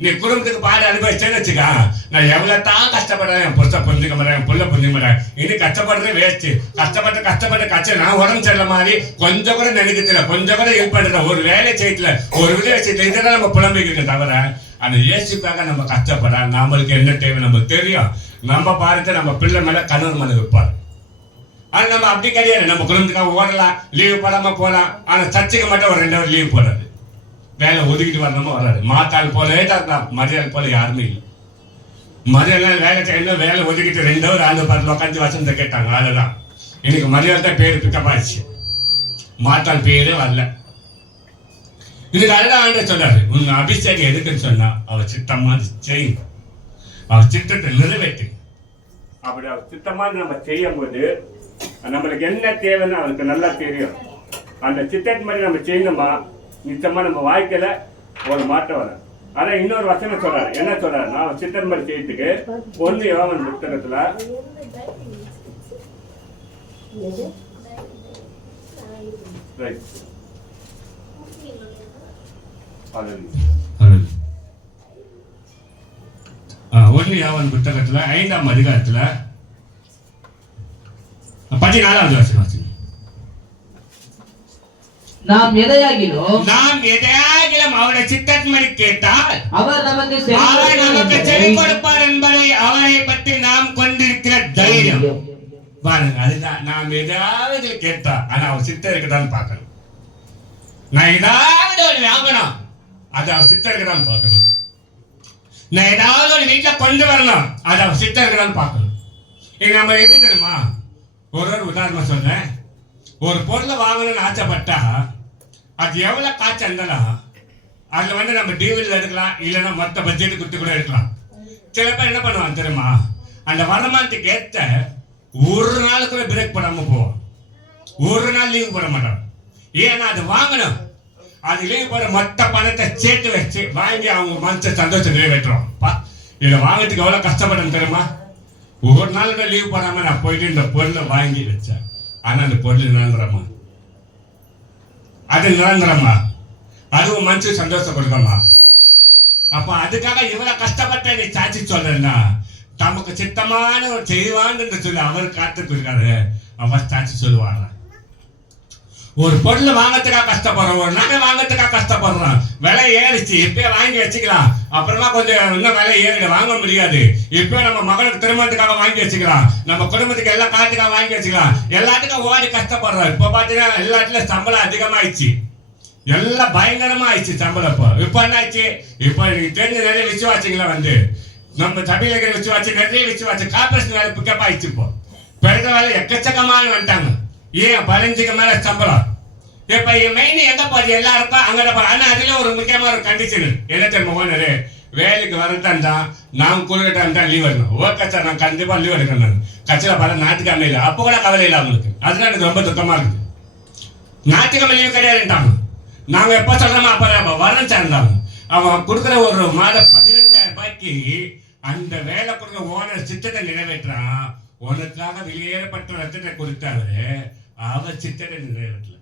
நீ குடும்பத்துக்கு பாடு அனுபவிச்சேன்னு வச்சுக்கா, நான் எவ்வளவு தான் கஷ்டப்படுறேன், என் புருஷ புரிஞ்சுக்க மாட்டேன், என் புள்ள புரிஞ்சுக்க மாட்டேன், இனி கஷ்டப்படுறது வேஸ்ட். கஷ்டப்பட்டு கஷ்டம் நான் உடம்பு செல்ல மாதிரி கொஞ்சம் கூட நினைக்கல, கொஞ்சம் கூட ஏற்படுற ஒரு வேலை செய்யல, ஒரு விதை செய்யல. இதெல்லாம் நம்ம புலம்பிக்கிறோம் தவிர அந்த இயேசுக்காக நம்ம கஷ்டப்பட நம்மளுக்கு என்ன தேவை நமக்கு தெரியும். நம்ம பாரத்தை நம்ம பிள்ளை மேல கணவர் மேல வைப்பார். ஆனா நம்ம அப்படி கிடையாது. நம்ம குடும்பத்துக்காக ஓடலாம், லீவு போடாம போகலாம். ஆனா சர்ச்சைக்கு மட்டும் ஒரு 2 ஹவர் லீவு போடாது. வேலை ஒதுக்கிட்டு வரணுமோ வராது. மாத்தாள் போலே தான், மரியாதை போல யாருமே இல்லை. மரியாதை வேலை செய்யணும், வேலை ஒதுக்கிட்டு 2 ஹவர் ஆண்டு பார்த்து உட்காந்து வசந்த கேட்டாங்க. அதுதான் இன்னைக்கு மரியாதை தான் பேரு பிக்கப் ஆயிடுச்சு. மாத்தாள் பேரே வரல. இதுக்கு அதுதான் ஆண்டு சொன்னாரு, உன் அபிஷேகம் எதுக்குன்னு சொன்னா அவர் சித்தமா செய்யும், அவர் சித்தத்தை நிறைவேற்று. அப்படி அவர் சித்தமா நம்ம செய்யும் போது நம்மளுக்கு என்ன தேவைன்னு அவருக்கு நல்லா தெரியும். அந்த சித்தத்து மாதிரி நம்ம செய்யணுமா நிச்சயமா நம்ம வாழ்க்கையில ஒரு மாற்றம் வரும். ஆனா இன்னொரு வசனம் சொல்றாரு, என்ன சொல்றாரு, நான் சித்தத்து மாதிரி செய்யறதுக்கு 1 யோவான் புத்தகத்துல ஒன்று யோவான் புத்தகத்துல 5ஆம் அதிகாரத்துல 14வது வசனம். நாம் எதையாகிலும் அவருடைய சித்தத்தின்படி கேட்டால் அவர் நமக்கு செவி கொடுப்பார் என்பதை அவரை பற்றி நாம் கொண்டிருக்கிற தைரியம் பாருங்க. அதுதான் நாம் எதாவது கேட்டா, ஆனா அவர் சித்தம் இருக்குதான்னு பார்க்கணும். நான் ஏதாவது ஒரு வாங்கணும், அது அவர் சித்தம் இருக்குதான்னு பார்க்கணும். நான் ஏதாவது ஒரு வீட்டில் கொண்டு வரணும், அது அவர் சித்தம் இருக்குதான்னு பார்க்கணும். இது நம்ம எப்படி தெரியுமா, ஒரு உதாரணம் சொல்றேன். ஒரு பொருளை வாங்கணும்னு ஆசைப்பட்டா அது எவ்வளவு காய்ச்சல் இருந்தாலும் அதுல நம்ம டிவியில் எடுக்கலாம், இல்லைன்னா மொத்த பட்ஜெட் கொடுத்து கூட எடுக்கலாம். சில பேர் என்ன பண்ணுவாங்க தெரியுமா, அந்த வருமானத்துக்கு ஏற்ற ஒரு நாள் கூட பிரேக் போடாம போவோம், ஒரு நாள் லீவு போட மாட்டோம். ஏன்னா அது வாங்கணும், அது லீவு போட மொத்த பணத்தை சேர்த்து வச்சு வாங்கி அவங்க மனசை சந்தோஷம் நிறைவேற்றுறோம். இதை வாங்கிறதுக்கு எவ்வளவு கஷ்டப்படும் தெரியுமா. ஒரு நாள் கூட லீவு போடாம நான் போயிட்டு இந்த பொருளை வாங்கி வச்சேன். ஆனா அந்த பொருள் நிரந்தரமா, அது நிரந்தரமா, அதுவும் மனசு சந்தோஷம் கொடுக்கமா. அப்ப அதுக்காக இவ்வளவு கஷ்டப்பட்ட நீ சாட்சி சொல்றா, தமக்கு சித்தமான ஒரு செய்வான்னு சொல்லி அவர் காத்துட்டு இருக்காரு. அவர் சாட்சி சொல்லுவாங்க. ஒரு பொருள் வாங்கறதுக்காக கஷ்டப்படுறோம், ஒரு நகை வாங்கறதுக்காக கஷ்டப்படுறோம். விலை ஏறிச்சு, இப்பயே வாங்கி வச்சுக்கலாம், அப்புறமா கொஞ்சம் இன்னும் விலை ஏறிட வாங்க முடியாது. இப்போ நம்ம மகளுக்கு திருமணத்துக்காக வாங்கி வச்சுக்கலாம், நம்ம குடும்பத்துக்கு எல்லா காலத்துக்காக வாங்கி வச்சுக்கலாம். எல்லாத்துக்கும் ஓடி கஷ்டப்படுறோம். இப்போ பார்த்தீங்கன்னா எல்லாத்துலயும் சம்பளம் அதிகமாயிடுச்சு, எல்லாம் பயங்கரமா ஆயிடுச்சு சம்பளம். இப்போ என்ன ஆயிடுச்சு, இப்போ எனக்கு தெரிஞ்ச நிறைய விசுவாசிகளை நம்ம சபையில இருக்கிற விசுவாசி நிறைய விசுவாசி கார்பரேஷன் வேலை பிக்கப் ஆயிடுச்சு. இப்போ பிறகு வேலை எக்கச்சக்கமான வந்துட்டாங்க. ஏன் 15க்கு மேல சம்பளம். இப்ப மெயின் எங்க போது எல்லாருக்கும் அங்க. ஆனா அதுல ஒரு முக்கியமான ஒரு கண்டிஷன் என்ன தெரியுமா, ஓனரு வேலைக்கு வரதான் தான் நான் கொடுக்கட்டான் தான் லீவ் எடுக்கணும். ஓகே சார், நான் கண்டிப்பா லீவ் எடுக்கணும். கட்சியில பல ஞாயிற்றுக்கிழமை இல்லை, அப்போ கூட கவலை இல்லை அவங்களுக்கு. அதுதான் எனக்கு ரொம்ப துக்கமா இருக்குது. ஞாயிற்றுக்கிழமை லீவு கிடையாதுட்டாங்க. நாங்க எப்ப சொல்றோமோ அப்ப வரணும் சேர்ந்தாங்க. அவன் கொடுக்குற ஒரு மாதம் 15,000 ரூபாய்க்கு அந்த வேலை கொடுக்குற ஓனர் சித்தத்தை நிறைவேற்றான். உனக்காக வெளியேறப்பட்ட ரத்தத்தை கொடுத்தாரு, அவர் சித்தத்தை நிறைவேற்றல.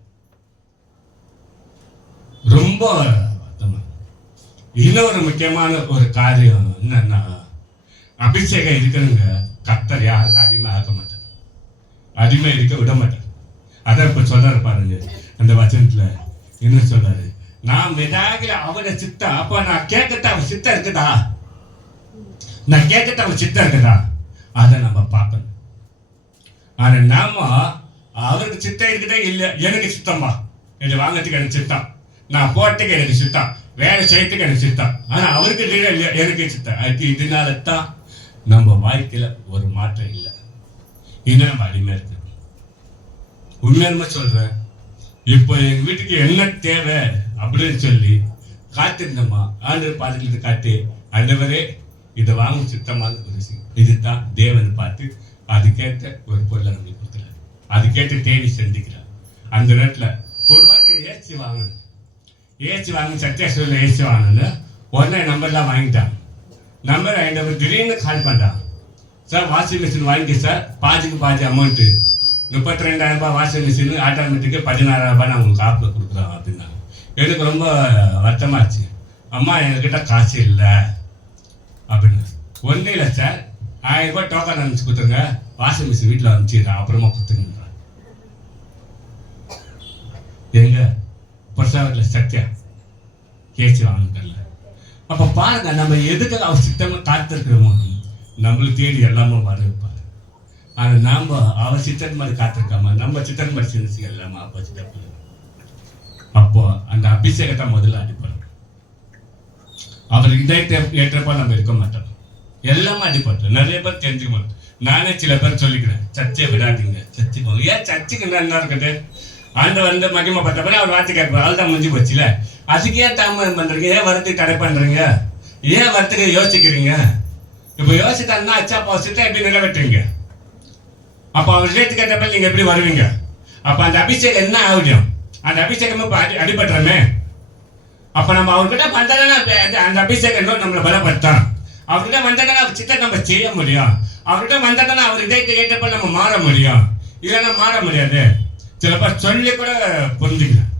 ரொம்ப இன்னொரு முக்கியமான ஒரு காரியம் என்னன்னா, அபிஷேகம் இருக்கிறவங்க கர்த்தர் யாருக்கு அடிமை ஆக்க மாட்டார், அடிமை இருக்க விட மாட்டார். அதான் இப்ப சொல்றாரு பாருங்க அந்த வசனத்துல என்ன சொல்றாரு, நான் விதாகில அவட சித்தம். அப்ப நான் கேட்கட்ட அவன் சித்தம் இருக்குதா, நான் கேட்கட்ட அவன் சித்தம் இருக்குதா, அதை நம்ம பார்க்கணும். ஆனா நாம அவருக்கு சித்தம் இருக்குதே இல்லை, எனக்கு சித்தம்பா, இதை வாங்கிறதுக்கு எனக்கு சித்தம், நான் போறதுக்கு எனக்கு சித்தம், வேலை செய்யறதுக்கு எனக்கு சித்தம். ஆனா அவருக்கு எனக்கு சித்தம். அதுக்கு இதனால தான் நம்ம வாழ்க்கையில ஒரு மாற்றம் இல்லை. இது நம்ம அடிமையா இருக்கு. உண்மையாலுமே சொல்றேன், இப்போ எங்க வீட்டுக்கு என்ன தேவை அப்படின்னு சொல்லி காத்திருந்தோமா, ஆண்டு பார்த்துட்டு காட்டு ஆண்டவரே இதை வாங்க சித்தமான ஒரு விஷயம். இதுதான் தேவன் பார்த்து அதுக்கேற்ற ஒரு பொருளை நம்மளுக்கு கொடுக்குறாரு, அதுக்கேற்ற தேவை சந்திக்கிறார். அந்த நேரத்தில் ஒரு வாட்டி ஏசி வாங்கணும், ஏசி வாங்க சத்தியாசூரில் ஏசி வாங்கணும்னு உடனே நம்பர்லாம் வாங்கிட்டாங்க. நம்பர் வாங்கிட்ட திடீர்னு கால் பண்ணுறான், சார் வாஷிங் மிஷின் வாங்கி சார், பாதிக்கு பாதி அமௌண்ட்டு 32,000 ரூபாய் வாஷிங் மிஷின் ஆட்டோமேட்டிக்கு 16,000 ரூபாய் நான் உங்களுக்கு ஆப்பில் கொடுக்குறோம் அப்படின்னாங்க. எனக்கு ரொம்ப வருத்தமாச்சு. அம்மா எங்ககிட்ட காசு இல்லை அப்படின்னு. ஒன்றும் இல்லை சார், 1000 ரூபாய் டோக்கன் அனுப்பிச்சு கொடுத்துருங்க, வாஷிங் மிஷின் வீட்டில் அனுப்பிச்சிடுறேன், அப்புறமா கொடுத்துருங்க. எங்க பொருசாவத்தில் சத்தியா கேச்சு வாங்கிக்கல. அப்போ பாருங்க, நம்ம எதுக்கு அவர் சித்தமாக காத்திருக்கிறோமோ நம்மளுக்கு தேடி எல்லாமே வர வைப்பார். ஆனால் நாம் அவர் சித்தன் மாதிரி காத்திருக்காம நம்ம சித்தன் மாதிரி சிந்திச்சு எல்லாமே ஆப்போசிட்டாக போயிடும். அப்போ அந்த அபிஷேகத்தை முதல்ல அடிப்படும். அவர் இதயத்தை ஏற்றப்போ நம்ம இருக்க மாட்டோம், எல்லாமே அடிப்பட்டோம். நிறைய பேர் தெரிஞ்சுக்க மாட்டோம். நானே சில பேர் சொல்லிக்கிறேன், சர்ச்சை விடாதீங்க, சர்ச்சை போங்க. ஏன் சர்ச்சைக்கு என்ன இருக்குது? ஆண்டு வந்து மகிமை பட்ட பிறகு அவர் வார்த்தை கேட்பார், அவள் தான் முடிஞ்சு போச்சுல. அதுக்கு ஏன் தாமதம் பண்றீங்க? ஏன் வரத்துக்கு தடை பண்றீங்க? ஏன் வரத்துக்கு யோசிக்கிறீங்க? இப்போ யோசித்தாருன்னா அச்சாப்பா சித்தம் எப்படி நிறைவேற்றுவீங்க? அப்போ அவர் சேர்த்துக்கு ஏற்ற நீங்க எப்படி வருவீங்க? அப்போ அந்த அபிஷேகம் என்ன ஆகுதும்? அந்த அபிஷேகமே இப்போ அடிபட்டுறமே. அப்போ நம்ம அவர்கிட்ட வந்தாலும் அந்த அபிஷேகம் இன்னும் நம்மளை பலப்படுத்தான். அவர்கிட்ட வந்தாலும் அவர் சித்தம் நம்ம செய்ய முடியும். அவர்கிட்ட வந்தாலும் அவர் இதயத்தை ஏற்றப்ப நம்ம மாற முடியும். இல்லைன்னா மாற முடியாது. சில பேர் சொல்லி கூட புரிஞ்சுக்கலாம்,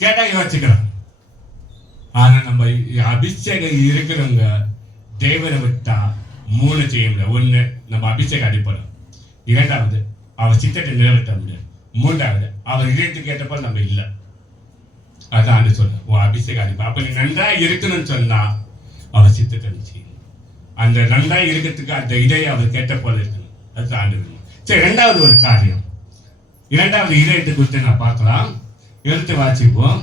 கேட்டால் யோசிக்கலாம். ஆனால் நம்ம அபிஷேகம் இருக்கிறவங்க தேவனை விட்டா 3 செய்ய முடியாது. 1, நம்ம அபிஷேகம் அடிப்படும். 2வது அவர் சித்தத்தை நிறைவேற்ற முடியாது. 3வது அவர் இதயத்துக்கு ஏற்றப்ப நம்ம இல்லை. அதான் ஆண்டு சொல்ல உன் அபிஷேகம் அடிப்பா. அப்போ நீ நன்றா இருக்கணும்னு சொன்னா அவர் சித்தத்தை செய்யணும். அந்த நன்றா இருக்கிறதுக்கு அந்த இதயம் அவர் கேட்ட போல இருக்கணும். அது ஆண்டு வேணும். சரி, 2வது ஒரு காரியம், 2வது இதயத்தை குறித்து நான் பார்க்கலாம். எடுத்து வாசிப்போம்.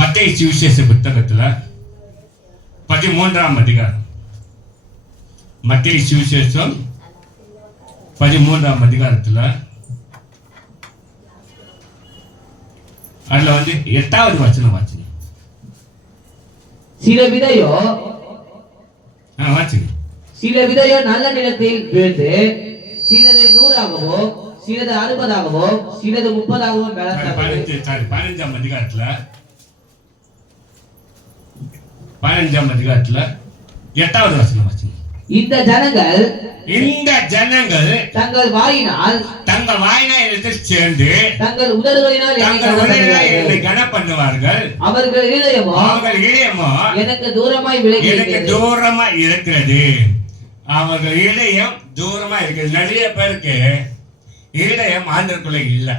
மத்தேயு சுவிசேஷ புத்தகத்துல 13ஆம் அதிகாரம். மத்தேயு சுவிசேஷம் 13ஆம் அதிகாரத்துல அதுல 8வது வசனம் வாசிங்க. சில விதையோ வாசிங்க. சில விதையோ நல்ல நிலத்தில் விழுந்து சிலது 100ஆகவோ சிலது 60ஆகவோ சிலது 30ஆகவோ 15ஆம் அதிகாரத்துல 15ஆம் அதிகாரத்துல 8வது வசனம் வாசிங்க. இந்த ஜனங்கள் தங்கள் வாயினால் சேர்ந்து தங்கள் உதடுகளினால் என்னை கனம் பண்ணுவார்கள். அவர்கள் இதயமோ எனக்கு தூரமாய் இருக்கிறது. அவர்கள் இதயம் தூரமா இருக்குது. நிறைய பேருக்கு இதயம் ஆண்டவருக்குள்ள இல்லை.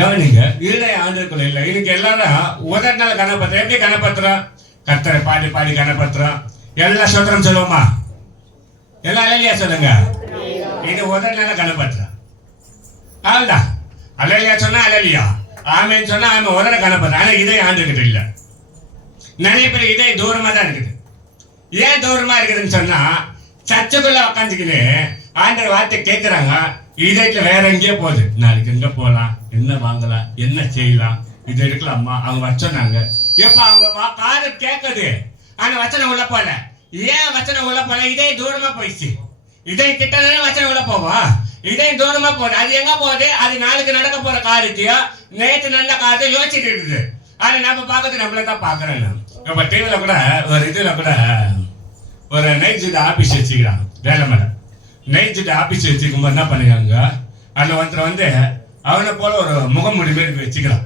கவனிங்க, இதயம் ஆண்டவருக்குள்ள இல்லை. இன்னைக்கு எல்லாரும் உதடுனால கனப்பத்திரம். எப்படி கனப்பத்திரம்? கர்த்தரை பாடி பாடி கனப்பத்திரம். எல்லாம் சொல்றோம் சொல்லுவோமா? எல்லாம் அலையிலியா சொல்லுங்க. இது உதடுனால கனப்பத்திரம். அவ்வளவுதான். அலையிலியா சொன்னா அலையிலியா, ஆமேன்னு சொன்னா ஆமை. உதட கனப்பத்திரம். ஆனா இதயம் ஆண்டுகிட்ட இல்லை. நிறைய பேர் இதயம் தூரமா தான் இருக்குது. ஏன் தூரமா இருக்குதுன்னு சொன்னா, சர்ச்சைக்குள்ள உக்காந்துக்கிட்டு ஆண்டவர் வார்த்தை கேட்கிறாங்க, இதயத்துல வேற எங்கேயோ போகுது. நாளைக்கு எங்க போகலாம், என்ன வாங்கலாம், என்ன செய்யலாம், இது இருக்கலாமா, அவங்க வச்சோன்னாங்க. எப்ப அவங்க காது கேட்குது, ஆனா வச்சனை உள்ள போல. ஏன் வச்சனை உள்ள போல? இதயம் தூரமா போயிடுச்சு. இதயம் கிட்ட வச்சனை உள்ள போவா, இதயம் தூரமா போகுது. அது எங்க போகுது? அது நாளைக்கு நடக்க போற காரியத்தையோ நேற்று நல்ல காரியத்தையும் யோசிச்சுட்டு இருக்குது. ஆனா நம்ம பார்க்கறது நம்மள தான் பாக்குறேன். இப்ப டிவில கூட ஒரு இதுல கூட ஒரு நைட் ஷிஃப்ட் ஆபீஸ் வச்சுக்கிறாங்க. வேலை மேடம் நைட் ஷிஃப்ட் ஆபீஸ் வச்சுக்கும் போது என்ன பண்ணிக்கிறாங்க, அதில் ஒருத்தர் அவனை போல ஒரு முகமூடி மாரி வச்சுக்கிறான்.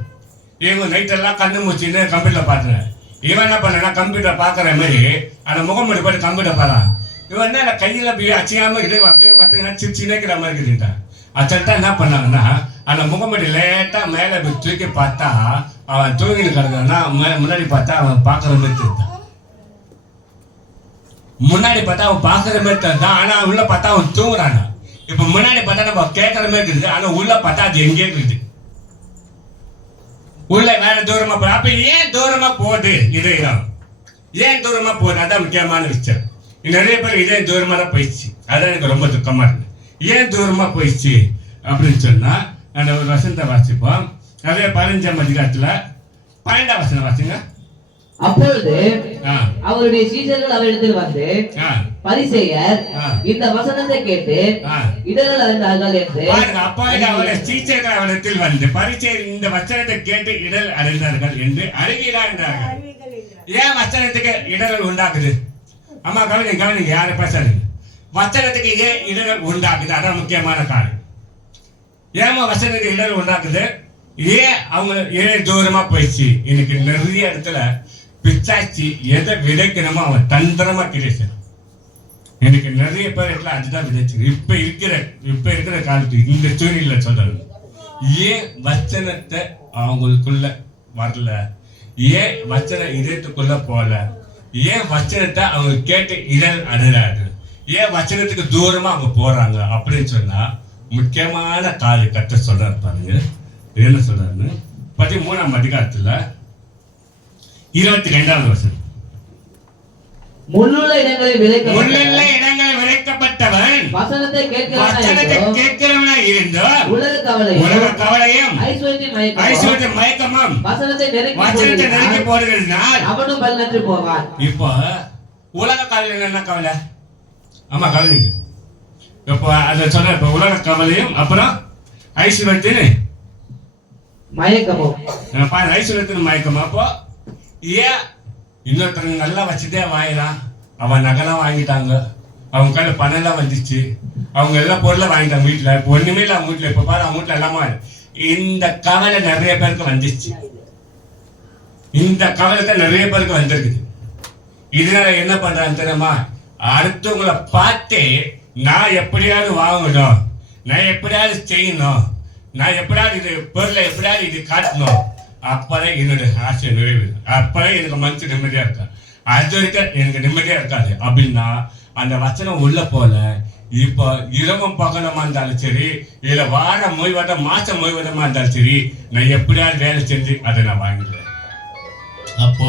இவங்க நைட்டெல்லாம் கண்ணு மூச்சின்னு கம்ப்யூட்டர் பார்த்துறேன். இவன் என்ன பண்ணா, கம்ப்யூட்டர் பார்க்குற மாதிரி அந்த முகமூடி போட்டு கம்ப்யூட்டர் பார்த்தான். இவன் என்ன கையில் போய் அச்சியாமல் இது பார்த்தீங்கன்னா சின்ன மாதிரி இருக்குதுட்டான். அச்சல்ட்டா என்ன பண்ணாங்கன்னா, அந்த முகமூடி லேட்டாக மேலே போய் தூக்கி பார்த்தா அவன் தூங்கின்னு கிடக்குறான்னா, முன்னாடி பார்த்தா அவன் பார்க்குற மாதிரி தெரிஞ்சான். முன்னாடி பார்த்தா அவன் பார்க்குற மாதிரி தெரிஞ்சான். ஆனால் உள்ள பார்த்தா அவன் தூங்குறானா. இப்போ முன்னாடி பார்த்தா நம்ம கேட்குற மாதிரி இருக்குது, ஆனால் உள்ள பார்த்தா அது எங்கே இருக்குது. உள்ள வேற தூரமா போகுது. அப்ப ஏன் தூரமா போகுது இதயம்? ஏன் தூரமா போகுது? அதான் முக்கியமான விஷயம். நிறைய பேர் இதயம் தூரமா தான் போயிடுச்சு. அதான் எனக்கு ரொம்ப துக்கமா இருக்கு. ஏன் தூரமா போயிடுச்சு அப்படின்னு சொன்னா அந்த ஒரு வசனத்தை வாசிப்போம். அதே 15ஆம் அதிகாரத்துல 12ஆம் வசனம் வாசிங்க. அப்பொழுது ஆ, அவருடைய சீஷர்கள் அவரிடத்தில் வந்து ஆ, பரிசேயர் ஆ. இந்த வசனத்தை கேட்டு ஆ. இடர்கள் அடைந்தார்கள் என்று பாருங்க, அப்பொழுது அவருடைய சீஷர்கள் அவரிடத்தில் வந்து பரிசேயர் இந்த வசனத்தை கேட்டு இடர் அடைந்தார்கள் என்று அறிவீராக என்றார்கள். ஏன் வசனத்துக்கு இடர்கள் உண்டாக்குது? அம்மா கவனிங்க யாரும் பேசாதீங்க. வசனத்துக்கு ஏன் இடர்கள் உண்டாக்குது? அதான் முக்கியமான காரணம். ஏமா வசனத்துக்கு இடர்கள் உண்டாக்குது? ஏன் அவங்க ஏன் தூரமா போயிடுச்சு? இன்னைக்கு நிறைய இடத்துல பிச்சாச்சி எதை விதைக்கணுமோ அவன் தந்திரமா கிடைச்சான். எனக்கு நிறைய பேர் இடத்துல அதுதான் விதைச்சு. இப்ப இருக்கிற காலத்துக்கு இந்த சூழ்நிலை சொல்றாங்க. ஏன் வச்சனத்தை அவங்களுக்குள்ள வரல? ஏன் வச்சன இதயத்துக்குள்ள போல? ஏன் வச்சனத்தை அவங்க கேட்டு இடர் அடைறாங்க? ஏன் வச்சனத்துக்கு தூரமா அவங்க போறாங்க அப்படின்னு சொன்னா முக்கியமான காரியத்தை சொல்றாரு பாருங்க. என்ன சொல்றாருன்னு 13ஆம் அதிகாரத்துல 22ஆவது வசனம். முள்ளுள்ள இடங்களில் முள்ளுள்ள இடங்களில் விதைக்கப்பட்டவன் வசனத்தை கேட்கிறவனா இருந்தோ உலக கவலையும் ஐஸ்வர்யத்தின் மயக்கமும் வசனத்தை நெருக்கி போடுகிறதுனால் அவனும் பலனற்று போவான். இப்போ உலக கவலை என்ன கவலை? ஆமா கவலைங்க. இப்போ அதை சொன்ன இப்ப உலக கவலையும் அப்புறம் ஐஸ்வர்யத்தின் மயக்கமும் ஐஸ்வர்யத்தின் மயக்கமும். அப்போ ஏன் இன்னொருத்தவங்க நல்லா வச்சுட்டே வாங்கினான்? அவன் நகைலாம் வாங்கிட்டாங்க, அவங்க கையில பணம் எல்லாம் வந்துச்சு, அவங்க எல்லாம் பொருளை வாங்கிட்டாங்க வீட்டுல. இப்போ ஒண்ணுமே இல்லை அவங்க வீட்டுல. இப்ப பாரு அவங்க வீட்டுல எல்லாமே இந்த கவலை நிறைய பேருக்கு வந்துச்சு. இந்த கவலை தான் நிறைய பேருக்கு வந்திருக்குது. இதனால என்ன பண்றாங்க தெரியுமா? அடுத்தவங்களை பார்த்து நான் எப்படியாவது வாங்கணும், நான் எப்படியாவது செய்யணும், நான் எப்படியாவது இது பொருளை எப்படியாவது இது காட்டணும். அப்பதான் என்னுடைய ஆசை நிறைவேறும். அப்பதான் எனக்கு மனசு நிம்மதியா இருக்கா. அது வரைக்கும் எனக்கு நிம்மதியா இருக்காது. அப்படின்னா அந்த வச்சனம் உள்ள போல இப்போ இரவும் பகலமா இருந்தாலும் சரி, இல்ல வாரம் ஓய்வதம் மாசம் ஓய்வதமா இருந்தாலும் சரி, நான் எப்படியாவது வேலை செஞ்சு அதை நான் வாங்கிடுவேன். அப்போ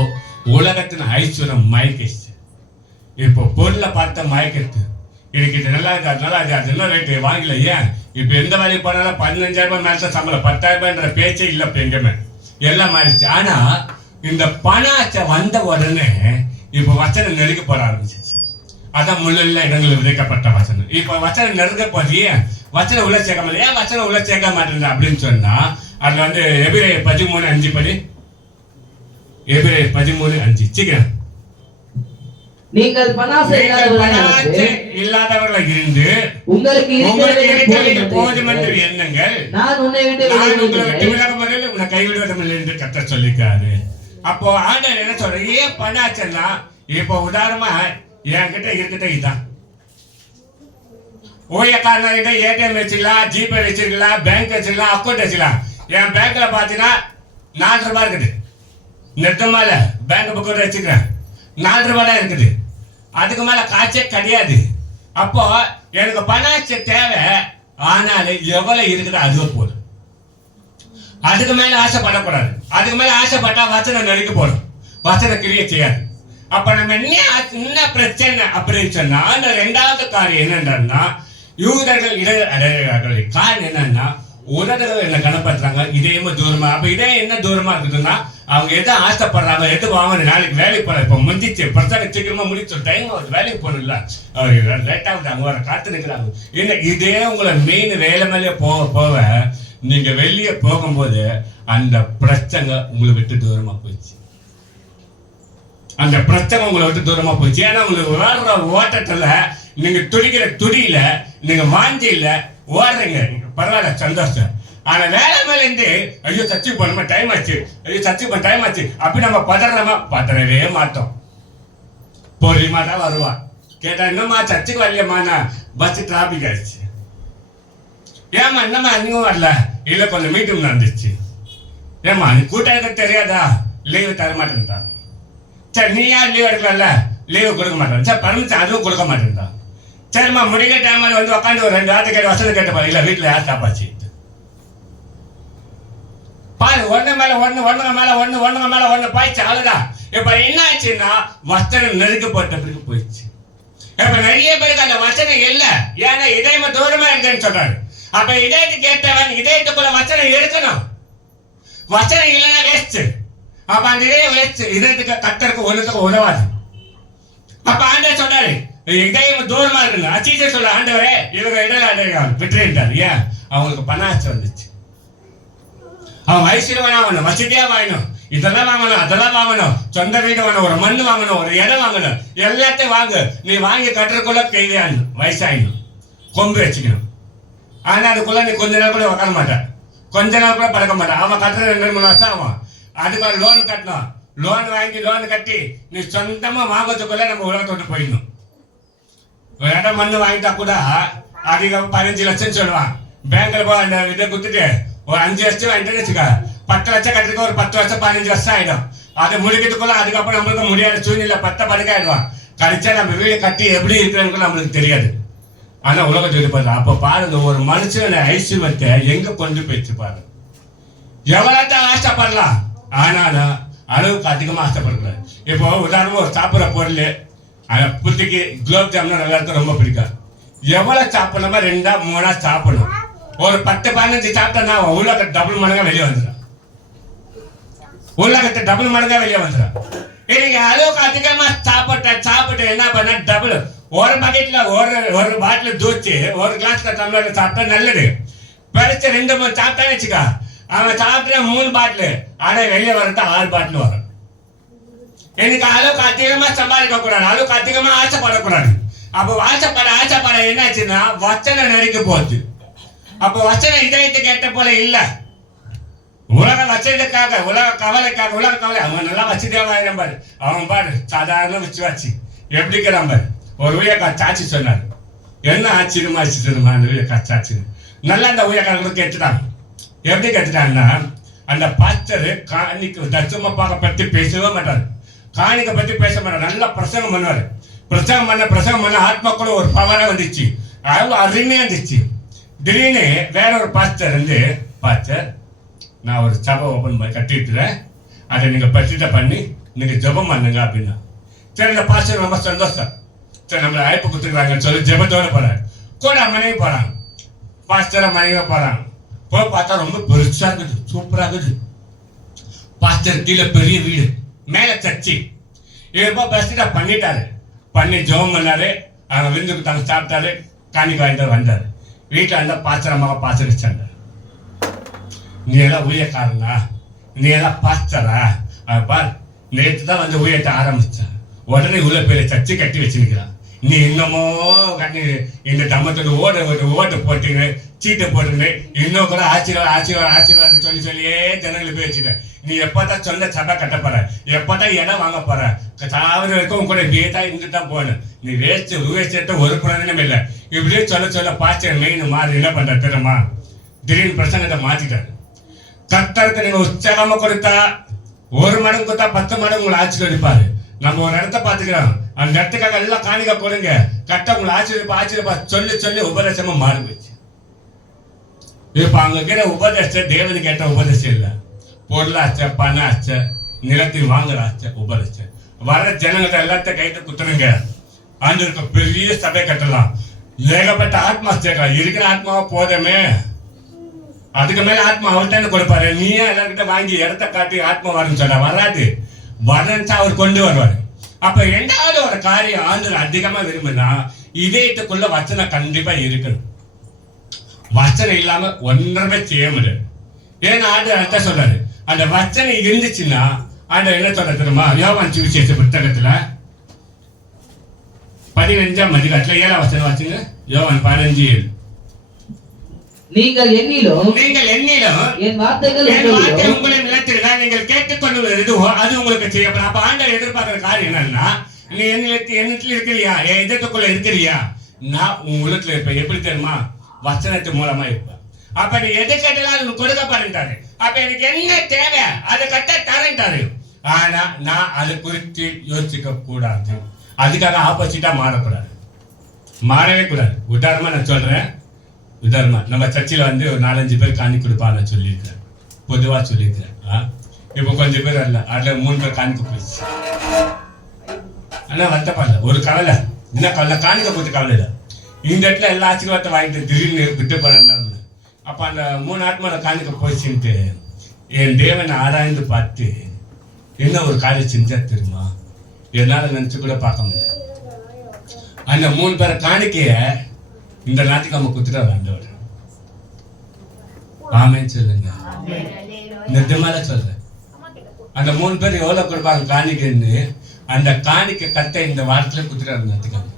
உலகத்தின் ஐஸ்வர்யம் மயக்கிச்சு. இப்போ பொருளை பார்த்த மயக்கிறது. எனக்கு இது நல்லா இருக்கு, அது நல்லா இருக்கு, அது என்ன ரேட்டு வாங்கல. ஏன் இப்போ எந்த வேலைக்கு போனாலும் 15,000 ரூபாய் மேல சம்பளம், 10,000 ரூபாய்ன்ற பேச்சே இல்லை. இப்போ எங்கேயுமே எல்லாம் மாறிடுச்சு. ஆனா இந்த பண ஆசை வந்த உடனே இப்போ வச்சனம் நெருங்க போட ஆரம்பிச்சிச்சு. அதான் முள்ளுள்ள இடங்களில் விதைக்கப்பட்ட வச்சனம். இப்போ வச்சனம் நெருங்க போது வச்சனம் உள்ள சேர்க்க மாட்டேன். ஏன் வச்சனம் உள்ள சேர்க்க மாட்டேன் அப்படின்னு சொன்னா அதுல வந்து எபிரேயர் 13:5 படி. எபிரேயர் 13:5 சீக்கிரம். நீங்கள் பணாசை இல்லாதவர்களாக இருந்து உங்களுக்கு இருக்கிறது போதும் என்று எண்ணுங்கள். நான் உன்னை விட்டு விலக முறையில் உன்னை கைவிடுவதில்லை என்று கர்த்தர் சொல்லிக்காரு. அப்போ ஆண்டவர் என்ன சொல்ற? ஏன் பண்ணாச்சுன்னா இப்போ உதாரணமா என்கிட்ட இருக்கிறத இதுதான். ஓய்யக்காரர்கிட்ட ஏடிஎம் வச்சுக்கலாம், ஜிபே வச்சிருக்கலாம், பேங்க் வச்சிருக்கலாம், அக்கௌண்ட் வச்சுக்கலாம். என் பேங்க்ல பாத்தீங்கன்னா 4 ரூபாய் இருக்குது. நெட்டமால பேங்க் புக்கு வச்சுக்கிறேன் 4 ரூபாய் தான் இருக்குது. அதுக்கு மேல காய்ச்சே கிடையாது. அப்போ எனக்கு பணாட்சி தேவை. ஆனாலும் எவ்வளவு இருக்குதோ அதுவே போதும். அதுக்கு மேல ஆசைப்படக்கூடாது. அதுக்கு மேல ஆசைப்பட்டா வசனம் நெருக்கி போடும், வசனம் கிரியை செய்யாது. அப்ப நம்ம என்ன பிரச்சனை அப்படின்னு சொன்னா அந்த 2வது காரியம் என்னன்னா யூதர்கள் இடர் அடைகிறார்கள். காரணம் என்னன்னா உலகர்கள் என்ன கணப்படுத்துறாங்க, இதயமா தூரமா. அப்ப இதயம் என்ன தூரமா இருக்குதுன்னா அவங்க எதை ஆசைப்படுறாங்க, எது வாங்க. நாளைக்கு வேலைக்கு போற இப்ப முடிஞ்சிச்சு, பிரச்சனை சீக்கிரமா முடிச்சு டைம் ஆகுது, வேலைக்கு போகணும்ல, லேட் ஆகுது, அவங்க வர காத்து நிற்கிறாங்க. ஏன்னா இதே உங்களை மெயின் வேலை மேலே போக போக நீங்க வெளியே போகும்போது அந்த பிரச்சனை உங்களை விட்டு தூரமா போயிடுச்சு. அந்த பிரச்சனை உங்களை விட்டு தூரமா போயிடுச்சு. ஏன்னா உங்களுக்கு ஓடுற ஓட்டத்துல நீங்க துடிக்கிற துடியில நீங்க வாஞ்சியில ஓடுறீங்க, பரவாயில்ல, சந்தோஷம். ஆனா வேலை மேல இருந்து ஐயோ சர்ச்சை பண்ணுமா டைம் ஆச்சு, ஐயோ சர்ச்சை பண்ண டைம் ஆச்சு அப்படி நம்ம பதறவே மாட்டோம். பொறுமா தான் வருவா. கேட்டா என்னம்மா சர்ச்சைக்கு வரலையம்மா, நான் பஸ் டிராபிக் ஆயிடுச்சு. ஏமா என்னம்மா அன்னையும் வரல? இல்ல கொஞ்சம் மீட்டிங் நடந்துச்சு. ஏமா நீ கூட்டாளிக்கு தெரியாதா? லீவு தர மாட்டேன்ட்டான். சரி நீ யார் லீவ் எடுக்கல? லீவு கொடுக்க மாட்டேன். சார் பர்மிஷன் அதுவும் கொடுக்க மாட்டேன்ட்டான். சரிம்மா முடிக்கிற டைம்ல வந்து உட்காந்து ஒரு 2 வார்த்தை கேட்டு வசதி கேட்டு பாரு. இல்ல வீட்டுல யார் சாப்பாச்சு? பாரு ஒண்ணு மேல ஒண்ணு ஒண்ணுங்க மேல ஒண்ணு ஒண்ணுங்க மேல ஒண்ணு போயிடுச்சு அவ்வளவுதான். இப்ப என்ன ஆச்சுன்னா வஸ்திரம் நெருக்கப்பட்ட பிறகு போயிடுச்சு. இப்ப நிறைய பேருக்கு அந்த வசனம் இல்ல, ஏன்னா இதயமா தூரமா இருக்குன்னு சொல்றாரு. அப்ப இதயத்துக்கு ஏற்றவன் இதயத்துக்குள்ள வசனம் எடுக்கணும். வசனம் இல்லைன்னா வேஸ்ட். அப்ப அந்த இதயம் வேஸ்ட். இதயத்துக்கு கத்தருக்கு ஒண்ணுத்துக்கு உதவாது. அப்ப ஆண்டவர் சொல்றாரு இதயம் தூரமா இருக்குங்க. அச்சீச சொல்ல ஆண்டவரே இவங்க இடையில விட்டுட்டாரு. ஏன்? அவங்களுக்கு பணாசை வந்துச்சு. அவன் ஐஸ்வர்யவனா ஆகணும், வசதியா வாங்கணும், இதெல்லாம் வாங்கணும், அதெல்லாம் வாங்கணும், சொந்த வீடு வாங்கணும், ஒரு மண்ணு வாங்கணும், ஒரு இடம் வாங்கணும், எல்லாத்தையும் வாங்கு. நீ வாங்கி கட்டுறதுக்குள்ள கைதியாகணும், வயசாகணும், கொம்பு வச்சுக்கணும். ஆனா அதுக்குள்ள நீ கொஞ்ச நாள் கூட உட்கார மாட்டேன், கொஞ்ச நாள் கூட பழக்க மாட்டேன். அவன் கட்டுற 2-3 வருஷம் ஆகும். அதுக்கு லோன் கட்டணும். லோன் வாங்கி லோன் கட்டி நீ சொந்தமா வாங்கறதுக்குள்ள நம்ம உலகத்தோட்டு போயிடணும். ஒரு இடம் மண்ணு வாங்கிட்டா கூட அதிகம் 15 லட்சம் சொல்லுவான். பேங்க்ல போய் அந்த இதை குத்துட்டு ஒரு 5 லட்சம் வாங்கிட்டு வச்சுக்க, 10 லட்சம் கட்டுறதுக்கு ஒரு 10 வருஷம் 15 வருஷம் ஆயிடும். அது முடிக்கிறதுக்குள்ள அதுக்கப்புறம் நம்மளுக்கு முடியாத சூழ்நிலை 10 படுக்க ஆயிடுவான். கழிச்சா நம்ம வீடு கட்டி எப்படி இருக்கிறன்னு நம்மளுக்கு தெரியாது. ஆனா உலகத்தை பாரு. அப்ப பாருங்க ஒரு மனுஷன ஐஸ்வர்யத்தை எங்க கொண்டு போயிடுச்சு பாருங்க. எவ்வளவுதான் ஆசைப்படலாம், ஆனாலும் அளவுக்கு அதிகமா ஆசைப்படக்கூடாது. இப்போ உதாரணமா ஒரு சாப்பிட்ற பொருள், புத்திக்கு குலோப் ஜாமுன் எல்லாருக்கும் ரொம்ப பிடிக்கும். எவ்வளவு சாப்பிடணுமா 2-3 சாப்பிடணும். ஒரு 10-15 சாப்பிட்டா உலக டபுள் மடங்கா வெளியே வந்துடும். உலகத்தை டபுள் மடங்கா வெளியே வந்துடும். நீங்க அளவுக்கு அதிகமா சாப்பிட்டு என்ன பண்ண டபுள். ஒரு பக்கெட்ல ஒரு பாட்டில் தூச்சி ஒரு கிளாஸ்ல டம்ளர் சாப்பிட்டா நல்லது. பறிச்சு 2-3 சாப்பிட்டான்னு வச்சுக்கா, அவன் சாப்பிட்ட 3 பாட்டில், ஆனா வெளியே வரட்டா 6 பாட்டில் வரும். எனக்கு அளவுக்கு அதிகமா சம்பாதிக்க கூடாது, அளவுக்கு அதிகமா ஆசைப்படக்கூடாது. அப்போ ஆசைப்பட என்னாச்சுன்னா வச்சனை நெருக்கி போச்சு. அப்போ வச்சனை இதயத்துக்கு ஏற்ற போல இல்ல. உலக வச்சதுக்காக, உலக கவலைக்காக, உலக கவலை. அவன் நல்லா வச்சுதான் பாரு. அவன் பாரு சாதாரண வச்சு எப்படி இருக்கிறான் பாரு. ஒரு ஊழியக்கா சாட்சி சொன்னார். என்ன ஆச்சரியமா ஆச்சு அந்த ஊழியக்கா சாட்சி. நல்லா அந்த ஊழியக்காரங்க கேட்டுட்டாங்க. எப்படி கேட்டுட்டாங்கன்னா, அந்த பாஸ்டர் காணிக்கு தர்சமப்பாக பற்றி பேசவே மாட்டார், காணிக்கை பற்றி பேச மாட்டார், நல்லா பிரசங்கம் பண்ணுவார். பிரசங்கம் பண்ண ஆத்மாக்குள்ள ஒரு பவரா வந்துச்சு, அவ்வளோ அருமையா இருந்துச்சு. திடீர்னு வேற ஒரு பாஸ்டர் வந்து, பாஸ்டர் நான் ஒரு சபை ஓப்பன் பண்ணி கட்டிட்டுறேன், அதை நீங்க பரிசுத்த பண்ணி நீங்க ஜெபம் பண்ணுங்க அப்படின்னா. சரி, இந்த பாஸ்டர் ரொம்ப சந்தோஷம். சரி, நம்மளை அழைப்பு கொடுத்துக்கிறாங்கன்னு சொல்லி ஜெபத்தோட போறாங்க. கூட மனைவி போறாங்க, பாஸ்டரை மனைவி போறாங்க. போய் பார்த்தா ரொம்ப பெருசா இருக்குது, சூப்பரா இருக்குது. பாஸ்டர் கீழே பெரிய வீடு, மேல சர்ச்சி. இப்போ பரிசுத்த பண்ணிட்டாரு. பண்ணி ஜெபம் பண்ணாரு, அவங்க விருந்துக்கு தாங்க சாப்பிட்டாரு, காணிக்கை வாங்கிட்டு வந்தாரு. வீட்டில் அந்த பாஸ்டரமாக பாஸ்டர், நீ எல்லாம் ஊழியக்காரனா, நீ எல்லாம் பாஸ்டரா? பார், நேற்று தான் வந்து ஊழியத்தை ஆரம்பிச்சான், உடனே இவ்வளோ பெரிய சர்ச்சை கட்டி வச்சுருக்கிறான். நீ இன்னமும் கண்ணி இந்த தம்மத்தோட ஓட்டு போட்டுங்க, சீட்டை போட்டுங்க, இன்னும் கூட ஆசீர்வாதம் சொல்லியே ஜனங்களை போய் வச்சுட்டேன். நீ எப்போதான் சொல்ல சபை கட்ட போற, எப்போதான் இடம் வாங்க போற, சாவர வரைக்கும் கூட இப்படியே தான் இருந்து தான் போகணும். நீ வேஸ்ட் ஒரு பிரயோஜனம் இல்லை. இப்படியே சொல்ல பாஸ்டர் மெயின் மாறி என்ன பண்ற தெரியுமா? திடீர்னு பிரசங்கத்தை மாத்திட்டாரு. கர்த்தருக்கு நீங்க உற்சாகமா கொடுத்தா 1 மடங்கு கொடுத்தா 10 மடங்கு உங்களை ஆச்சரியப்பாரு. நம்ம ஒரு இடத்த பாத்துக்கிறோம், அந்த இடத்துக்காக எல்லாம் காணிக்க கொடுங்க, கரெக்டா உங்களை ஆச்சரியப்பா சொல்லி உபதேசமா மாறி போச்சு. இப்ப அங்க கிட்ட உபதேசம் தேவனுக்கு கேட்ட உபதேசம் இல்லை, பொருளாச்ச பணாச்ச நிலத்தில் வாங்குறாச்ச உபதேசம். வர ஜனங்கள்ட்ட எல்லாத்தையும் கைட்டு குத்துருங்க, ஆண்டு பெரிய சபை கட்டலாம், ஏகப்பட்ட ஆத்மா சேர்க்கலாம். இருக்கிற ஆத்மாவை போதமே, அதுக்கு மேல ஆத்மா அவர்கிட்ட கொடுப்பாரு. நீயே எல்லார்கிட்ட வாங்கி இடத்த காட்டி ஆத்மா வரும்னு சொன்ன வராது, வரன்ச்சா அவர் கொண்டு வருவாரு. அப்ப 2வது ஒரு காரியம் ஆண்டு அதிகமா விரும்புனா இதயத்துக்குள்ள வச்சனம் கண்டிப்பா இருக்கணும். வச்சனம் இல்லாம ஒன்றுமே செய்ய முடியாது. ஏன்னா ஆண்டு அதான் சொல்றாரு, அந்த வச்சனம் இருந்துச்சுன்னா ஆண்டு என்ன சொல்ற தெரியுமா? யோவான் சுவிசேஷ புத்தகத்துல 15ஆம் அதிகாரத்துல 7ஆம் வசனம் வாசிங்க. யோவான் 15:7. நீங்கள் எண்ணிலும் என் வார்த்தைகள் உங்களை நிலத்தில்தான் நீங்கள் கேட்டுக்கொள்வது எதுவோ அது உங்களுக்கு செய்யப்படும். அப்ப ஆண்டவர் எதிர்பார்க்கிற காரியம் என்னன்னா, நீ என்னத்துல இருக்கிறியா, என் இதயத்துக்குள்ள இருக்கிறியா, நான் உங்க உள்ளத்துல இருப்பேன். எப்படி தெரியுமா? வசனத்து மூலமா இருப்பேன். அப்ப நீ எது கேட்டாலும் கொடுக்கப்படுறாரு. அப்ப எனக்கு என்ன தேவை அதை கட்ட தரேன்ட்டாரு. ஆனா நான் அதை குறித்து யோசிக்க கூடாது, அதுக்காக ஆப்போசிட்டா மாறவே கூடாது. உதாரணமா நான் சொல்றேன், நம்ம சர்ச்சில் வந்து ஒரு 4-5 பேர் காணி கொடுப்பான்னு சொல்லியிருக்கிறேன். பொதுவாக சொல்லியிருக்கிறேன். இப்போ கொஞ்சம் பேர் அல்ல, அதில் 3 பேர் காணிக்க போயிடுச்சு. ஆனால் வருத்தப்படல, ஒரு கவலை என்ன கவலை, காணிக்க போட்டு கவலை இல்லை. இந்த இடத்துல எல்லா ஆசீர்வாதத்தை வாங்கிட்டு திடீர்னு விட்டு போனாங்க. அப்போ அந்த 3 ஆத்மாவில் காணிக்க போயிடுச்சுன்ட்டு என் தேவனை ஆராய்ந்து பார்த்து என்ன ஒரு காரியம் செஞ்சா தெரியுமா, என்னால் நினச்சி கூட பார்க்க முடியல. அந்த 3 பேரை காணிக்கைய இந்த நாட்டுக்கு நம்ம குத்துட்டு வந்தவர். ஆமேன்னு சொல்லுங்க, நிஜமால சொல்றேன். அந்த 3 பேர் எவ்வளவு கொடுப்பாங்க காணிக்கைன்னு, அந்த காணிக்கை கத்தை இந்த வாரத்துல குத்துட்டு நடத்துக்காங்க.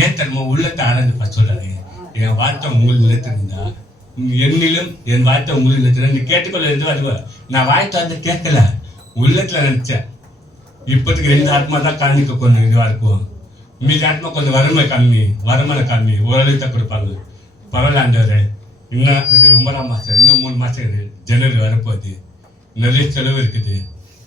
ஏன் தெரியுமா, உள்ளத்தை ஆராய்ந்து சொல்றாரு. என் வார்த்தை உங்களுக்கு நிலைத்திருந்தா, என்னிலும் என் வார்த்தை உங்களுக்கு நிலைத்திருந்தா நீ கேட்டுக்கொள்ள இருந்து வருவ. நான் வாய்த்தை வந்து கேட்கல, உள்ளத்துல நினைச்சேன். இப்போதைக்கு 2 ஆத்மா தான் காணிக்க கொஞ்சம் இதுவா இருக்கும், மீதி ஆத்மா கொஞ்சம் வருமானம் கம்மி, ஓரளவுக்கு தான் கொடுப்பாங்க. பரவாயில்லாண்டவர், இன்னும் இது 9ஆம் மாதம், இன்னும் 3 மாதம் இருக்குது, ஜனவரி வரப்போகுது, நிறைய செலவு இருக்குது,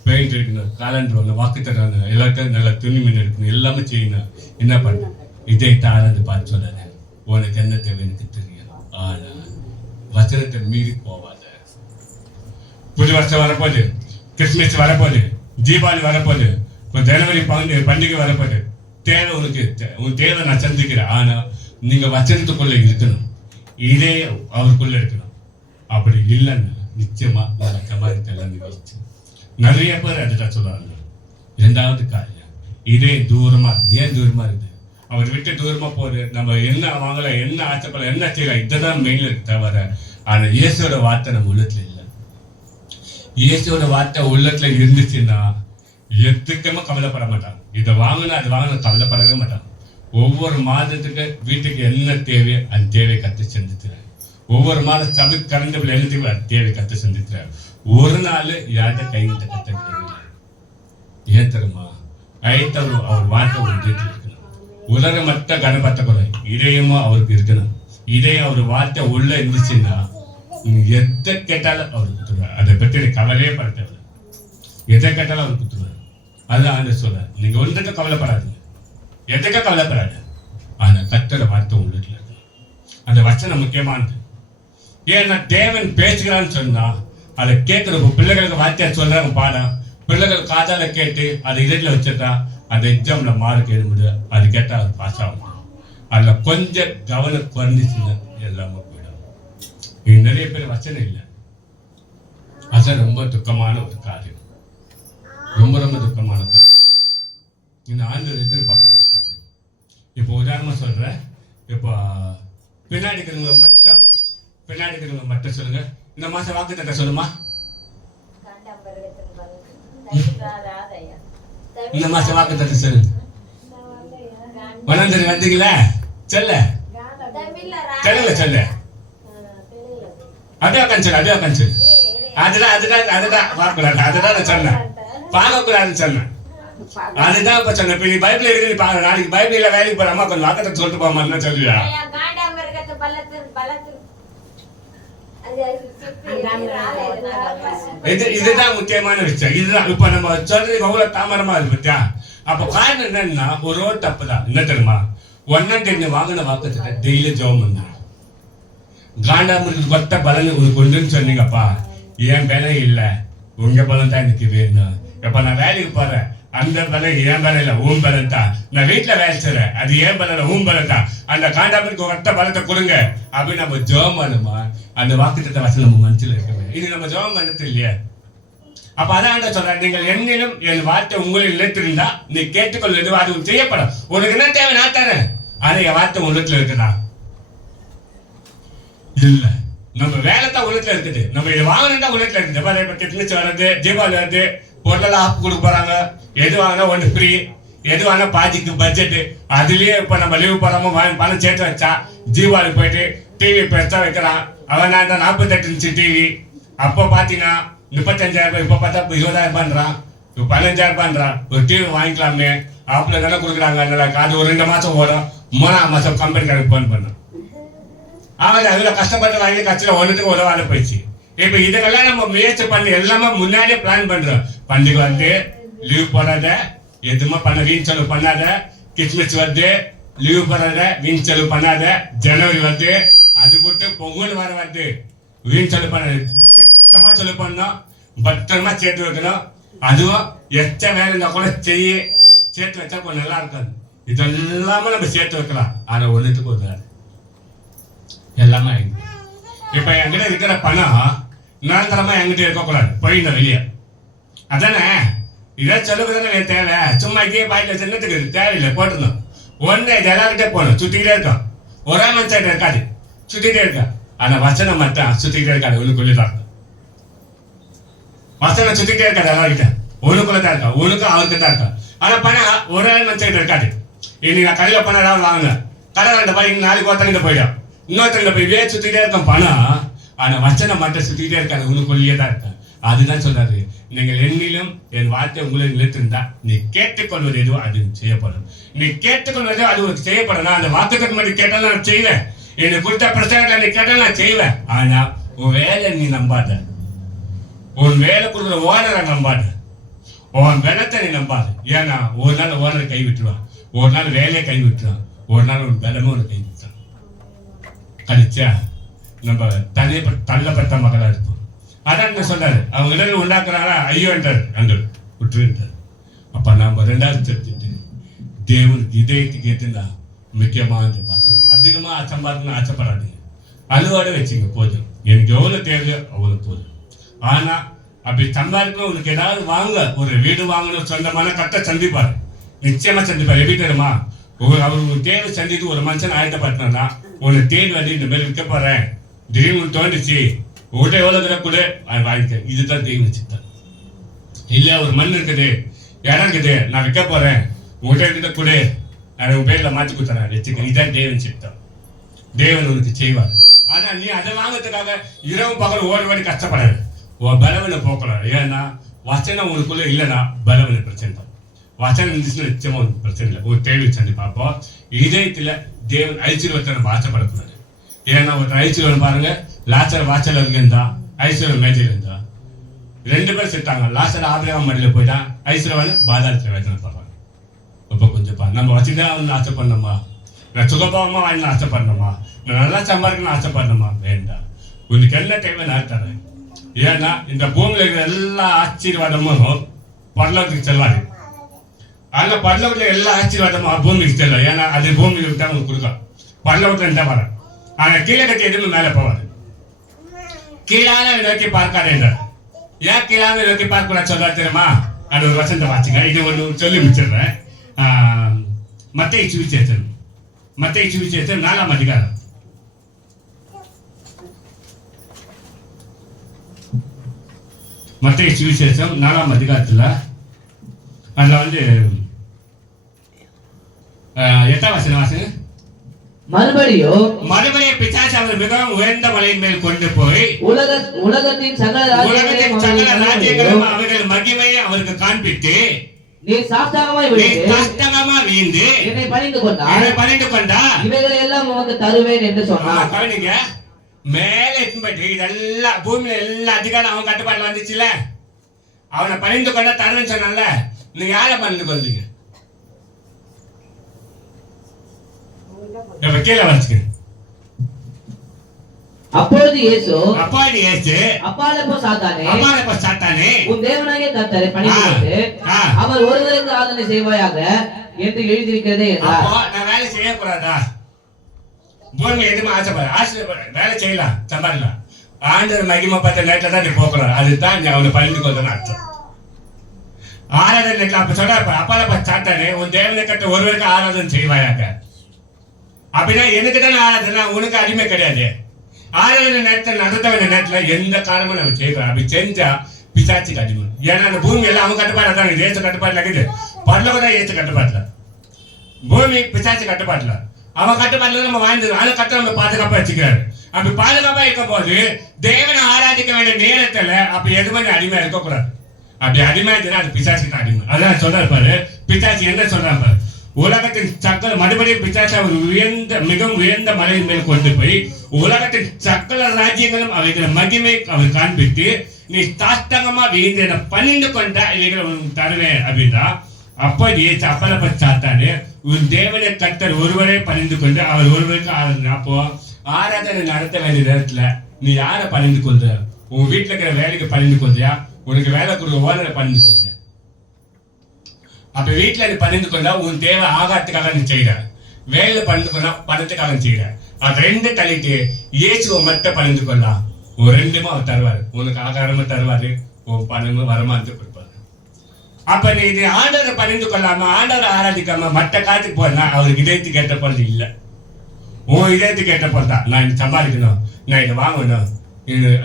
பெயிண்ட் இருக்கணும், காலண்டர் ஒன்று, வாக்குத்தரம், எல்லாத்தையும் நல்லா துணி மீன் இருக்கணும், எல்லாமே செய்யணும். என்ன பண்ண, இதை ஆராய்ந்து பார்த்து சொல்லுறேன். உனக்கு என்ன தேவை எனக்கு தெரியும், ஆனால் வசனத்தை மீறி போவாத. புது வருஷம் வரப்போகுது, கிறிஸ்துமஸ் வரப்போகுது, தீபாவளி வரப்போகுது, ஜனவரி பண்டிகை வரப்போகுது. தேவை உனக்கு, உன் தேவை நான் சந்திக்கிறேன். ஆனால் நீங்கள் வசனத்துக்குள்ள இருக்கணும், இதே அவருக்குள்ள இருக்கணும். அப்படி இல்லைன்னா நிச்சயமா சமாளித்தெல்லாம் நிகழ்ச்சி. நிறைய பேர் அதுதான் சொல்லுவாங்க. 2வது காரியம், இதே தூரமா இருக்குது. ஏன் தூரமா இருக்குது, அவர் விட்டு தூரமா போகுது. நம்ம என்ன வாங்கல, என்ன ஆசைப்படலாம், என்ன செய்யலாம், இதுதான் மெயின்ல இருக்கு தவிர, ஆனா இயேசுவோட வார்த்தை நம்ம உள்ளத்துல இல்லை. இயேசுவோட வார்த்தை உள்ளத்துல இருந்துச்சுன்னா எதுக்குமே கவலைப்பட மாட்டாங்க. இதை வாங்கினா அது வாங்கினா கவலைப்படவே மாட்டாங்க. ஒவ்வொரு மாதத்துக்கு வீட்டுக்கு என்ன தேவையோ அந்த தேவையை கற்று செஞ்சுக்கிறார். ஒவ்வொரு மாதம் சபை கரண்ட் பில் என்ன தேவை அந்த தேவையை கற்று செஞ்சுக்கிறார். ஒரு நாள் யார்கிட்ட கைகிட்ட கத்த கிடையாது. ஏன் தெரியுமா, ஐத்தவர் அவர் வார்த்தை ஒரு வீட்டில் இருக்கணும். உலக மற்ற கனப்பட்ட குறை இதயமும் அவருக்கு இருக்கணும். இதயம் அவர் வார்த்தை உள்ள இருந்துச்சுன்னா எதை கேட்டாலும் அவர் குத்துருவார். அதை பற்றி கவலையே பட தேவை, எதை கேட்டாலும் அவர் குத்துருவார். அதுதான் ஆண்டு சொல்றார், நீங்க ஒன்றுக்கு கவலைப்படாதீங்க, எதுக்க கவலைப்படாது, ஆனா கர்த்தரோட வார்த்தை உள்ளத்துல இருக்கு. அந்த வசனம் முக்கியமானது. ஏன்னா தேவன் பேசுகிறான்னு சொன்னா அதை கேட்கிற பிள்ளைகளுக்கு வார்த்தையா சொல்றாங்க பாடம், பிள்ளைகள் காதால கேட்டு அதை இதழில் வச்சுட்டா அந்த எக்ஸாம்ல மார்க் எழுத முடியாது. அது கேட்டா அது பாஸ் ஆகும். அதுல கொஞ்சம் கவனம் குறைஞ்சிச்சுன்னா எல்லாமே போயிடும். இங்க நிறைய பேர் வசனம் இல்லை, அது ரொம்ப துக்கமான ஒரு காரியம், ரொம்ப ரொம்ப துக்கமான காரியம். இந்த ஆண்டு எதிர்பார்க்கிற ஒரு காரியம். இப்போ உதாரணமா சொல்றேன், இப்போ பின்னாடி இருக்கிறவங்க மட்டும் சொல்லுங்க. இந்த மாசம் வாக்கு தட்ட சொல்லுமா, இந்த மாசம் வாக்கு தட்ட சொல்லுங்க. வளர்ந்து வந்தீங்களா சொல்ல சொல்ல அதே கஞ்சல் அதுதான் பார்க்கக்கூடாது. அதுதான் நான் சொன்னேன், பார்க்கக்கூடாதுன்னு சொன்னேன். அதுதான் இப்ப சொன்னேன். இப்ப நீ பைபிள் இருக்கு, நீ பாரு. நாளைக்கு பைபிள்ல வேலைக்கு போற அம்மா கொஞ்சம் வாக்கத்தை சொல்லிட்டு போமா சொல்லுவியா? இதுதான் முக்கியமான விஷயம். இதுதான் இப்ப நம்ம சொல்றது எவ்வளவு தாமரமா இருக்கு பத்தியா. அப்ப காரணம் என்னன்னா ஒரு தப்பு தான். என்ன தெரியுமா, 1 10 வாங்கின வாக்கத்தை டெய்லி ஜெபம் பண்ண காண்டாமிருக்கு கொத்த பலன் உனக்கு ஒன்றுன்னு சொன்னீங்கப்பா. என் பலம் இல்லை, உங்க பலம் தான் எனக்கு வேணும். இப்ப நான் வேலைக்கு போறேன், அந்த பலம் என் பலம் இல்லை, உன் பலம் தான். நான் வீட்டுல வேலை செய்றேன், அது ஏன் பலம் இல்லை, உன் பலம் தான். அந்த காண்டாமிருக்கு கொத்த பலத்தை கொடுங்க அப்படின்னு நம்ம ஜெபம் பண்ணுமா, அந்த வாக்குத்தத்த வசனம் நம்ம மனசுல இருக்கவே. இது நம்ம ஜெபம் பண்ணது இல்லையா? அப்ப அதான் சொல்றேன், நீங்கள் என்னிலும் என் வார்த்தை உங்களில் நிலைத்திருந்தா நீ கேட்டுக்கொள்ள எதுவும் அது செய்யப்படும். உனக்கு என்ன தேவை நான் தரேன், ஆனா என் வார்த்தை உள்ளத்துல இருக்குதா இல்ல. நம்ம வேலை தான் உள்ளத்துல இருக்குது, நம்ம இது வாங்கணும் உள்ளத்துல இருக்குது. கிட்னிச்சு வர்றது, தீபாவளி வருது, பொருளெல்லாம் ஆப்பு கொடுக்க போறாங்க. எது வாங்கினா 1 ஃப்ரீ, எது வாங்கினா பாதிக்கு பட்ஜெட். அதுலயே இப்ப நம்ம லீவு போறாம பணம் சேர்த்து வச்சா தீபாவளி போயிட்டு டிவி பெருசா வைக்கிறான். அவன் 48 இன்ச்சு டிவி அப்போ பாத்தீங்கன்னா 35,000, இப்ப பார்த்தா 20,000 பண்றான், 15,000 பண்றான். ஒரு டிவி வாங்கிக்கலாமே, ஆப்புல தானே கொடுக்குறாங்க. அது ஒரு 2 மாசம் ஓடும், 3ஆம் மாசம் கம்பெனிக்காரருக்கு போன் பண்ண அவன் அதுல கஷ்டப்பட்டு வாங்கி கட்சியில ஒன்றுக்கு ஒரு வாரம் போயிடுச்சு. இப்ப இதுக்கெல்லாம் நம்ம முயற்சி பண்ணி எல்லாமே முன்னாடியே பிளான் பண்றோம். பண்டிகை வந்து லீவ் போடாத, எதுவுமே பண்ண வீண் செலவு பண்ணாத. கிறிஸ்மஸ் வந்து லீவ் போடாத, வீண் செலவு பண்ணாத. ஜனவரி வந்து அது போட்டு பொங்கல் வர வருது, வீண் சொல்லி பண்ண திட்டமா சொல்லி பண்ணணும், பத்திரமா சேர்த்து வைக்கணும். அதுவும் எச்ச வேலை இருந்தா கூட சேர்த்து வச்சா கொஞ்சம் நல்லா இருக்காது. இதெல்லாமே நம்ம சேர்த்து வைக்கலாம். ஆனா ஒண்ணுத்துக்கு ஒரு எல்லாமே இப்ப என்கிட்ட இருக்கிற பணம் நிரந்தரமா என்கிட்ட இருக்கக்கூடாது, போயிடணும் வெளியே. அதானே இதை சொல்லுறதுதானே தேவை. சும்மா இதே பாயில சின்னத்துக்கு தேவையில்லை, போட்டுருந்தோம். ஒன்று இது எல்லாருக்கிட்டே போகணும், சுத்திக்கிட்டே இருக்கோம். ஒரே மனுஷன் இருக்காது, சுத்திக்கிட்டே இருக்கா. ஆனா வசனம் மட்டும் சுத்திக்கிட்டே இருக்காது, உனக்குள்ளதான் இருக்கும். வசனம் சுத்திக்கிட்டே இருக்காது எல்லாருக்கிட்ட, உனக்குள்ளதான் இருக்கா, உனக்கும் அவருக்கு தான் இருக்கா. ஆனா பணம் ஒரே மனுஷன் இருக்காது. இன்னைக்கு நான் கடையில் பணம் ஏதாவது வாங்கினேன், கடை ரெண்டு போய் நாளைக்கு ஒருத்தங்கிட்ட போயிடும், இன்னொருத்தங்கிட்ட போய் வே சுத்திக்கிட்டே இருக்கும் பணம். ஆனா வசனம் மட்டும் சுத்திக்கிட்டே இருக்காது, உனக்குள்ளேயே தான் இருக்கா. அதுதான் சொல்றாரு, நீங்கள் என்னிலும் என் வார்த்தை உங்களை நிலைத்திருந்தா நீ கேட்டுக்கொள்வது எதுவும் அது செய்யப்படும். நீ கேட்டுக்கொள்வது அது உனக்கு செய்யப்படும். அந்த வாக்குக்கு மட்டும் கேட்டாலும் நான் செய்வேன், என்னை குறித்த பிரச்சனை நீ கேட்டாலும் நான் செய்வேன். ஆனா உன் வேலை நீ நம்பாத, உன் வேலை கொடுக்குற ஓனரை நம்பாத, உன் பலத்தை நீ நம்பாது. ஏன்னா ஒரு நாள் ஓனரை கை விட்டுருவான், ஒரு நாள் வேலையை கை விட்டுருவான், ஒரு நாள் உன் பலமும் ஒரு கை விட்டுறான். கழிச்சா நம்ம தள்ளப்பட்ட மகளா இருப்போம். அதான் என்ன சொல்றாரு, அவங்க இடத்துல உண்டாக்குறாங்களா ஐயோன்றார், அன்று விட்டுருன்றார். அப்ப நாம ரெண்டாவது தெரிஞ்சுட்டு தேவனுக்கு இதயத்துக்கு ஏற்றுந்தா முக்கியமானது பார்த்துங்க. அதிகமா சம்பாதிக்கணும்னு ஆசைப்படாதீங்க, அழுவாட வச்சுங்க, போதும். எனக்கு எவ்வளவு தேவையோ அவ்வளவு போதும். ஆனா அப்படி சம்பாதிக்கணும், உனக்கு ஏதாவது வாங்க, ஒரு வீடு வாங்கணும், சொந்தமான கட்ட சந்திப்பாரு, நிச்சயமா சந்திப்பாரு. எப்படி தெரியுமா, அவருக்கு தேவை சந்தித்து ஒரு மனுஷன் ஆயத்தப்பட்டினா உன்னை தேடி வந்து இந்த மாதிரி விற்க போறேன் திடீர்னு தோண்டிச்சு, உங்கள்கிட்ட எவ்வளோ கூட வாங்கிக்க. இதுதான் தெய்வம் சித்தம். இல்லை ஒரு மண் இருக்குது, இடம் இருக்குது, நான் விற்க போறேன், உங்கள்கிட்ட இருக்க கூட நான் உங்க பேர்ல மாற்றி கொடுத்தேன் வச்சுக்க. இதுதான் தேவன் சித்தம். தேவன் உனக்கு செய்வார். ஆனா நீ அதை வாங்கிறதுக்காக இரவு பகல் ஓடி கஷ்டப்படாது, உன் பலவனை போக்கலாம். ஏன்னா வசனம் உனக்குள்ள இல்லைன்னா பலவனை பிரச்சனை தான். வசனம் இருந்துச்சுன்னா நிச்சயமா உனக்கு பிரச்சனை இல்லை, ஒரு தேவை சந்தி பார்ப்போம். இதயத்துல தேவன் ஐஸ்வர்யத்தை நம்ம ஆசைப்படக்கூடாது. ஏன்னா ஒருத்தர் ஐஸ்வர்யம் பாருங்க, லாசர் வாசல் இருந்தா, ஐஸ்வர்யம் மேஜையில் இருந்தா, ரெண்டு பேர் செத்தாங்க. லாசர் ஆபிரகாம் மடியில போயிட்டான், ஐஸ்வர்யவன் பாதாளத்துல வேதனை படுறாங்க. இப்போ கொஞ்சம் நம்ம வச்சுதான் வந்து ஆசைப்படணுமா, நான் சுகபாவமா வாங்கணும் ஆசைப்படணுமா, நான் நல்லா சம்பாதிக்கணும்னு ஆசைப்படணுமா? வேண்டாம். உனக்கு என்ன தேவை நான் தரேன். ஏன்னா இந்த பூமியில இருக்கிற எல்லா ஆசீர்வாதமும் பரலோகத்துக்கு செல்லாது. ஆனா பரலோகத்துல எல்லா ஆசீர்வாதமும் பூமிக்கு செல்லும். ஏன்னா அது பூமிக்கு விட்டா உங்களுக்கு கொடுக்கும், பரலோகத்துல இருந்தா வர. ஆனா கீழே கட்டி எதுவுமே மேல போவாது. கீழான நோக்கி பார்க்காது என்றார். ஏன் கீழான நோக்கி பார்க்க சொல்றா தெரியுமா? அது ஒரு வசந்த வாசிங்க, இது ஒன்று சொல்லி முடிச்சிடுறேன். மத்தேயு சுவிசேஷம் 4ஆம் அதிகாரம். மத்தேயு சுவிசேஷம் 4ஆம் அதிகாரத்துல அதுல வந்து 8ஆம் வசனம் வாசிங்க. மறுபடியும் பிசாசு அவர் மிகவும் உயர்ந்த மலையின் மேல் கொண்டு போய் உலகத்தின் சகல ராஜ்யங்களும் அவர்கள் மகிமையை அவருக்கு காண்பித்து, நீ சாஷ்டாங்கமாய் வீழ்ந்து என்னை பணிந்து கொண்டா இவைகளை எல்லாம் உனக்கு தருவேன் என்று சொன்னார். கவனிங்க, மேலே போயிட்டு இதெல்லாம் பூமியில எல்லா அதிகாரம் அவன் கட்டுப்பாட்டுல வந்துச்சுல, அவனை பணிந்து கொண்டா தருவேன்னு சொன்னான்ல. நீங்க யாரை பணிந்து கொள்றீங்க? கீழே வச்சுக்க. அப்பொழுது இயேசு அப்பாலே சாத்தானே உன் தேவனாகிய கர்த்தரை பணிந்து அவர் ஒருவருக்கு ஆராதனை செய்வாயாக என்று எழுதியிருக்கிறதே என்றார். நான் வேலை செய்யக்கூடாதா? பூமி எதுவுமே ஆசைப்பட வேலை செய்யலாம், சம்பாதிக்கலாம். ஆண்டவர் மகிமை பார்த்த நேரத்துல தான் நீ போகலாம். அதுதான் நீ அவனை பணிந்து கொள்ளணும் அர்த்தம். ஆராதனை அப்ப சொல்ற அப்பால சாத்தானே உன் தேவனை கட்ட ஒருவருக்கு ஆராதனை செய்வாயாக. அப்படின்னா எனக்கு தானே ஆராதனை, உனக்கு அடிமை கிடையாது. ஆராதனை நேரத்தில் நடத்த வேண்டிய நேரத்தில் எந்த காரணமும் நம்ம செய்யக்கூடாது. அப்படி செஞ்சா பிசாச்சுக்கு அடிமை. ஏன்னா அந்த பூமி எல்லாம் அவங்க கட்டுப்பாடு தான், ஏசு கட்டுப்பாடுல இருக்குது. பரலோகம் தான் ஏசு கட்டுப்பாட்டுல, பூமி பிசாச்சு கட்டுப்பாட்டுல. அவன் கட்டுப்பாட்டுல நம்ம வாழ்ந்துடும். அதை கட்ட நம்ம பாதுகாப்பா வச்சுக்கிறாரு. அப்படி பாதுகாப்பா இருக்கும் போது தேவனை ஆராதிக்க வேண்டிய நேரத்துல அப்படி எதுவுமே அடிமையா இருக்கக்கூடாது. அப்படி அடிமையா இருந்தா அது பிசாச்சுக்கு அடிமை. அதான் சொல்றாரு பாரு, பிசாச்சு என்ன சொல்றாரு பாரு, உலகத்தின் சக்கர மறுபடியும் பிசாசு அவர் மிகவும் உயர்ந்த மலையின் மேல் கொண்டு போய் உலகத்தின் சக்கர ராஜ்யங்களும் அவைகளை மகிமை அவர் காண்பித்து, நீ சாஷ்டாங்கமா வீழ்ந்த பணிந்து கொண்டா இவைகளை உனக்கு தருவேன் அப்படின்னா. அப்போ ஏசு அப்பலப்ப சாத்தானே உன் தேவனை கர்த்தர் ஒருவரே பணிந்து கொண்டு அவர் ஒருவருக்கு ஆராதனை. அப்போ ஆராதனை நடத்த வேண்டிய நேரத்துல நீ யாரை பணிந்து கொள்ற? உன் வீட்டுல இருக்கிற வேலைக்கு பணிந்து கொள்றியா? உனக்கு வேலை கொடுக்க ஓனரை பணிந்து கொள்றியா? அப்ப வீட்டுல நீ பணிந்து கொண்டா உன் தேவை ஆகாரத்துக்காக நீ செய்யற, வேலை பணிந்து கொண்டா பணத்துக்காக நீ செய்யற. அது ரெண்டு தள்ளிட்டு இயேசுவை மட்டும் பணிந்து கொள்ளலாம். ஒரு ரெண்டுமே அவர் தருவாரு. உனக்கு ஆகாரமும் தருவாரு, உன் பணமும் வருமானத்தை கொடுப்பாரு. அப்ப நீ இது ஆண்டவரை பணிந்து கொள்ளாம ஆண்டவரை ஆராதிக்காம மற்ற காலத்துக்கு போனா அவருக்கு இதயத்துக்கு ஏற்ற பொருள் இல்லை. உன் இதயத்துக்கு ஏற்ற பொருள் தான். நான் இது சம்பாதிக்கணும், நான் இதை வாங்கணும்,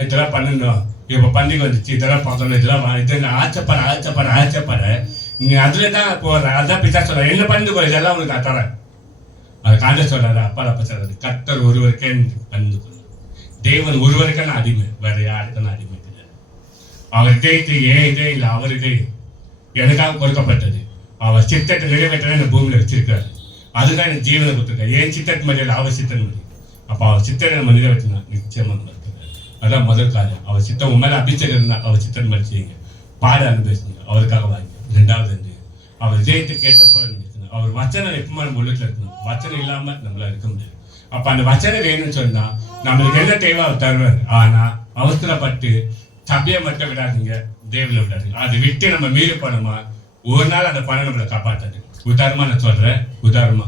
இதெல்லாம் பண்ணணும், இப்ப பண்டிகை வந்துச்சு, இதெல்லாம் பார்க்கணும், இதெல்லாம் இதை ஆச்சப்பட நீ அதுல தான் போற. அதுதான் பிசா சொல்ற, என்ன பணிந்து கொள்ள, இதெல்லாம் உனக்கு நான் தரேன். அது காண்ட சொல்றாரு, அப்பா சொல்றாரு, கர்த்தர் ஒருவருக்கே பணிந்து கொள்ள. தேவன் ஒருவருக்கான அடிமை, வேற யாருக்கான அடிமை கிடையாது. அவர் இதயத்தை ஏன் இதே இல்லை, அவர் இதே எனக்காக கொடுக்கப்பட்டது. அவர் சித்தத்தை நிறைவேற்ற இந்த பூமியில வச்சிருக்காரு. அதுதான் எனக்கு ஜீவனை கொடுத்துருக்காரு. ஏன் சித்தத்து மரியாதை அவர் சித்தன் மொழி. அப்ப அவர் சித்தனை நம்ம நிறைவேற்றினா நிச்சயமா நடக்கிறார். அதான் முதல் காரியம். அவர் சித்தம் உண்மையில அபிஷேகம் இருந்தா அவர் சித்தன் மாதிரி செய்யுங்க, பாட அனுபவிச்சுங்க, அவருக்காக வாங்க. ரெண்டாவது அவர் இதயத்துக்கு ஏற்ற போல இருக்கணும். அவர் வச்சனம் எப்பவுமே நம்ம உள்ளத்துல இருக்கணும். வச்சனம் இல்லாம நம்மளால இருக்க முடியாது. அப்ப அந்த வச்சனம் வேணும்னு சொன்னா நம்மளுக்கு என்ன தேவை அவர் தருவார். ஆனா அவசரப்பட்டு சபையை மட்டும் விடாதீங்க, தேவனை விடாதீங்க. அதை விட்டு நம்ம மீறி போனோமா ஒரு நாள் அந்த பணம் நம்மளை காப்பாற்றாது. உதாரணமா நான் சொல்றேன், உதாரணமா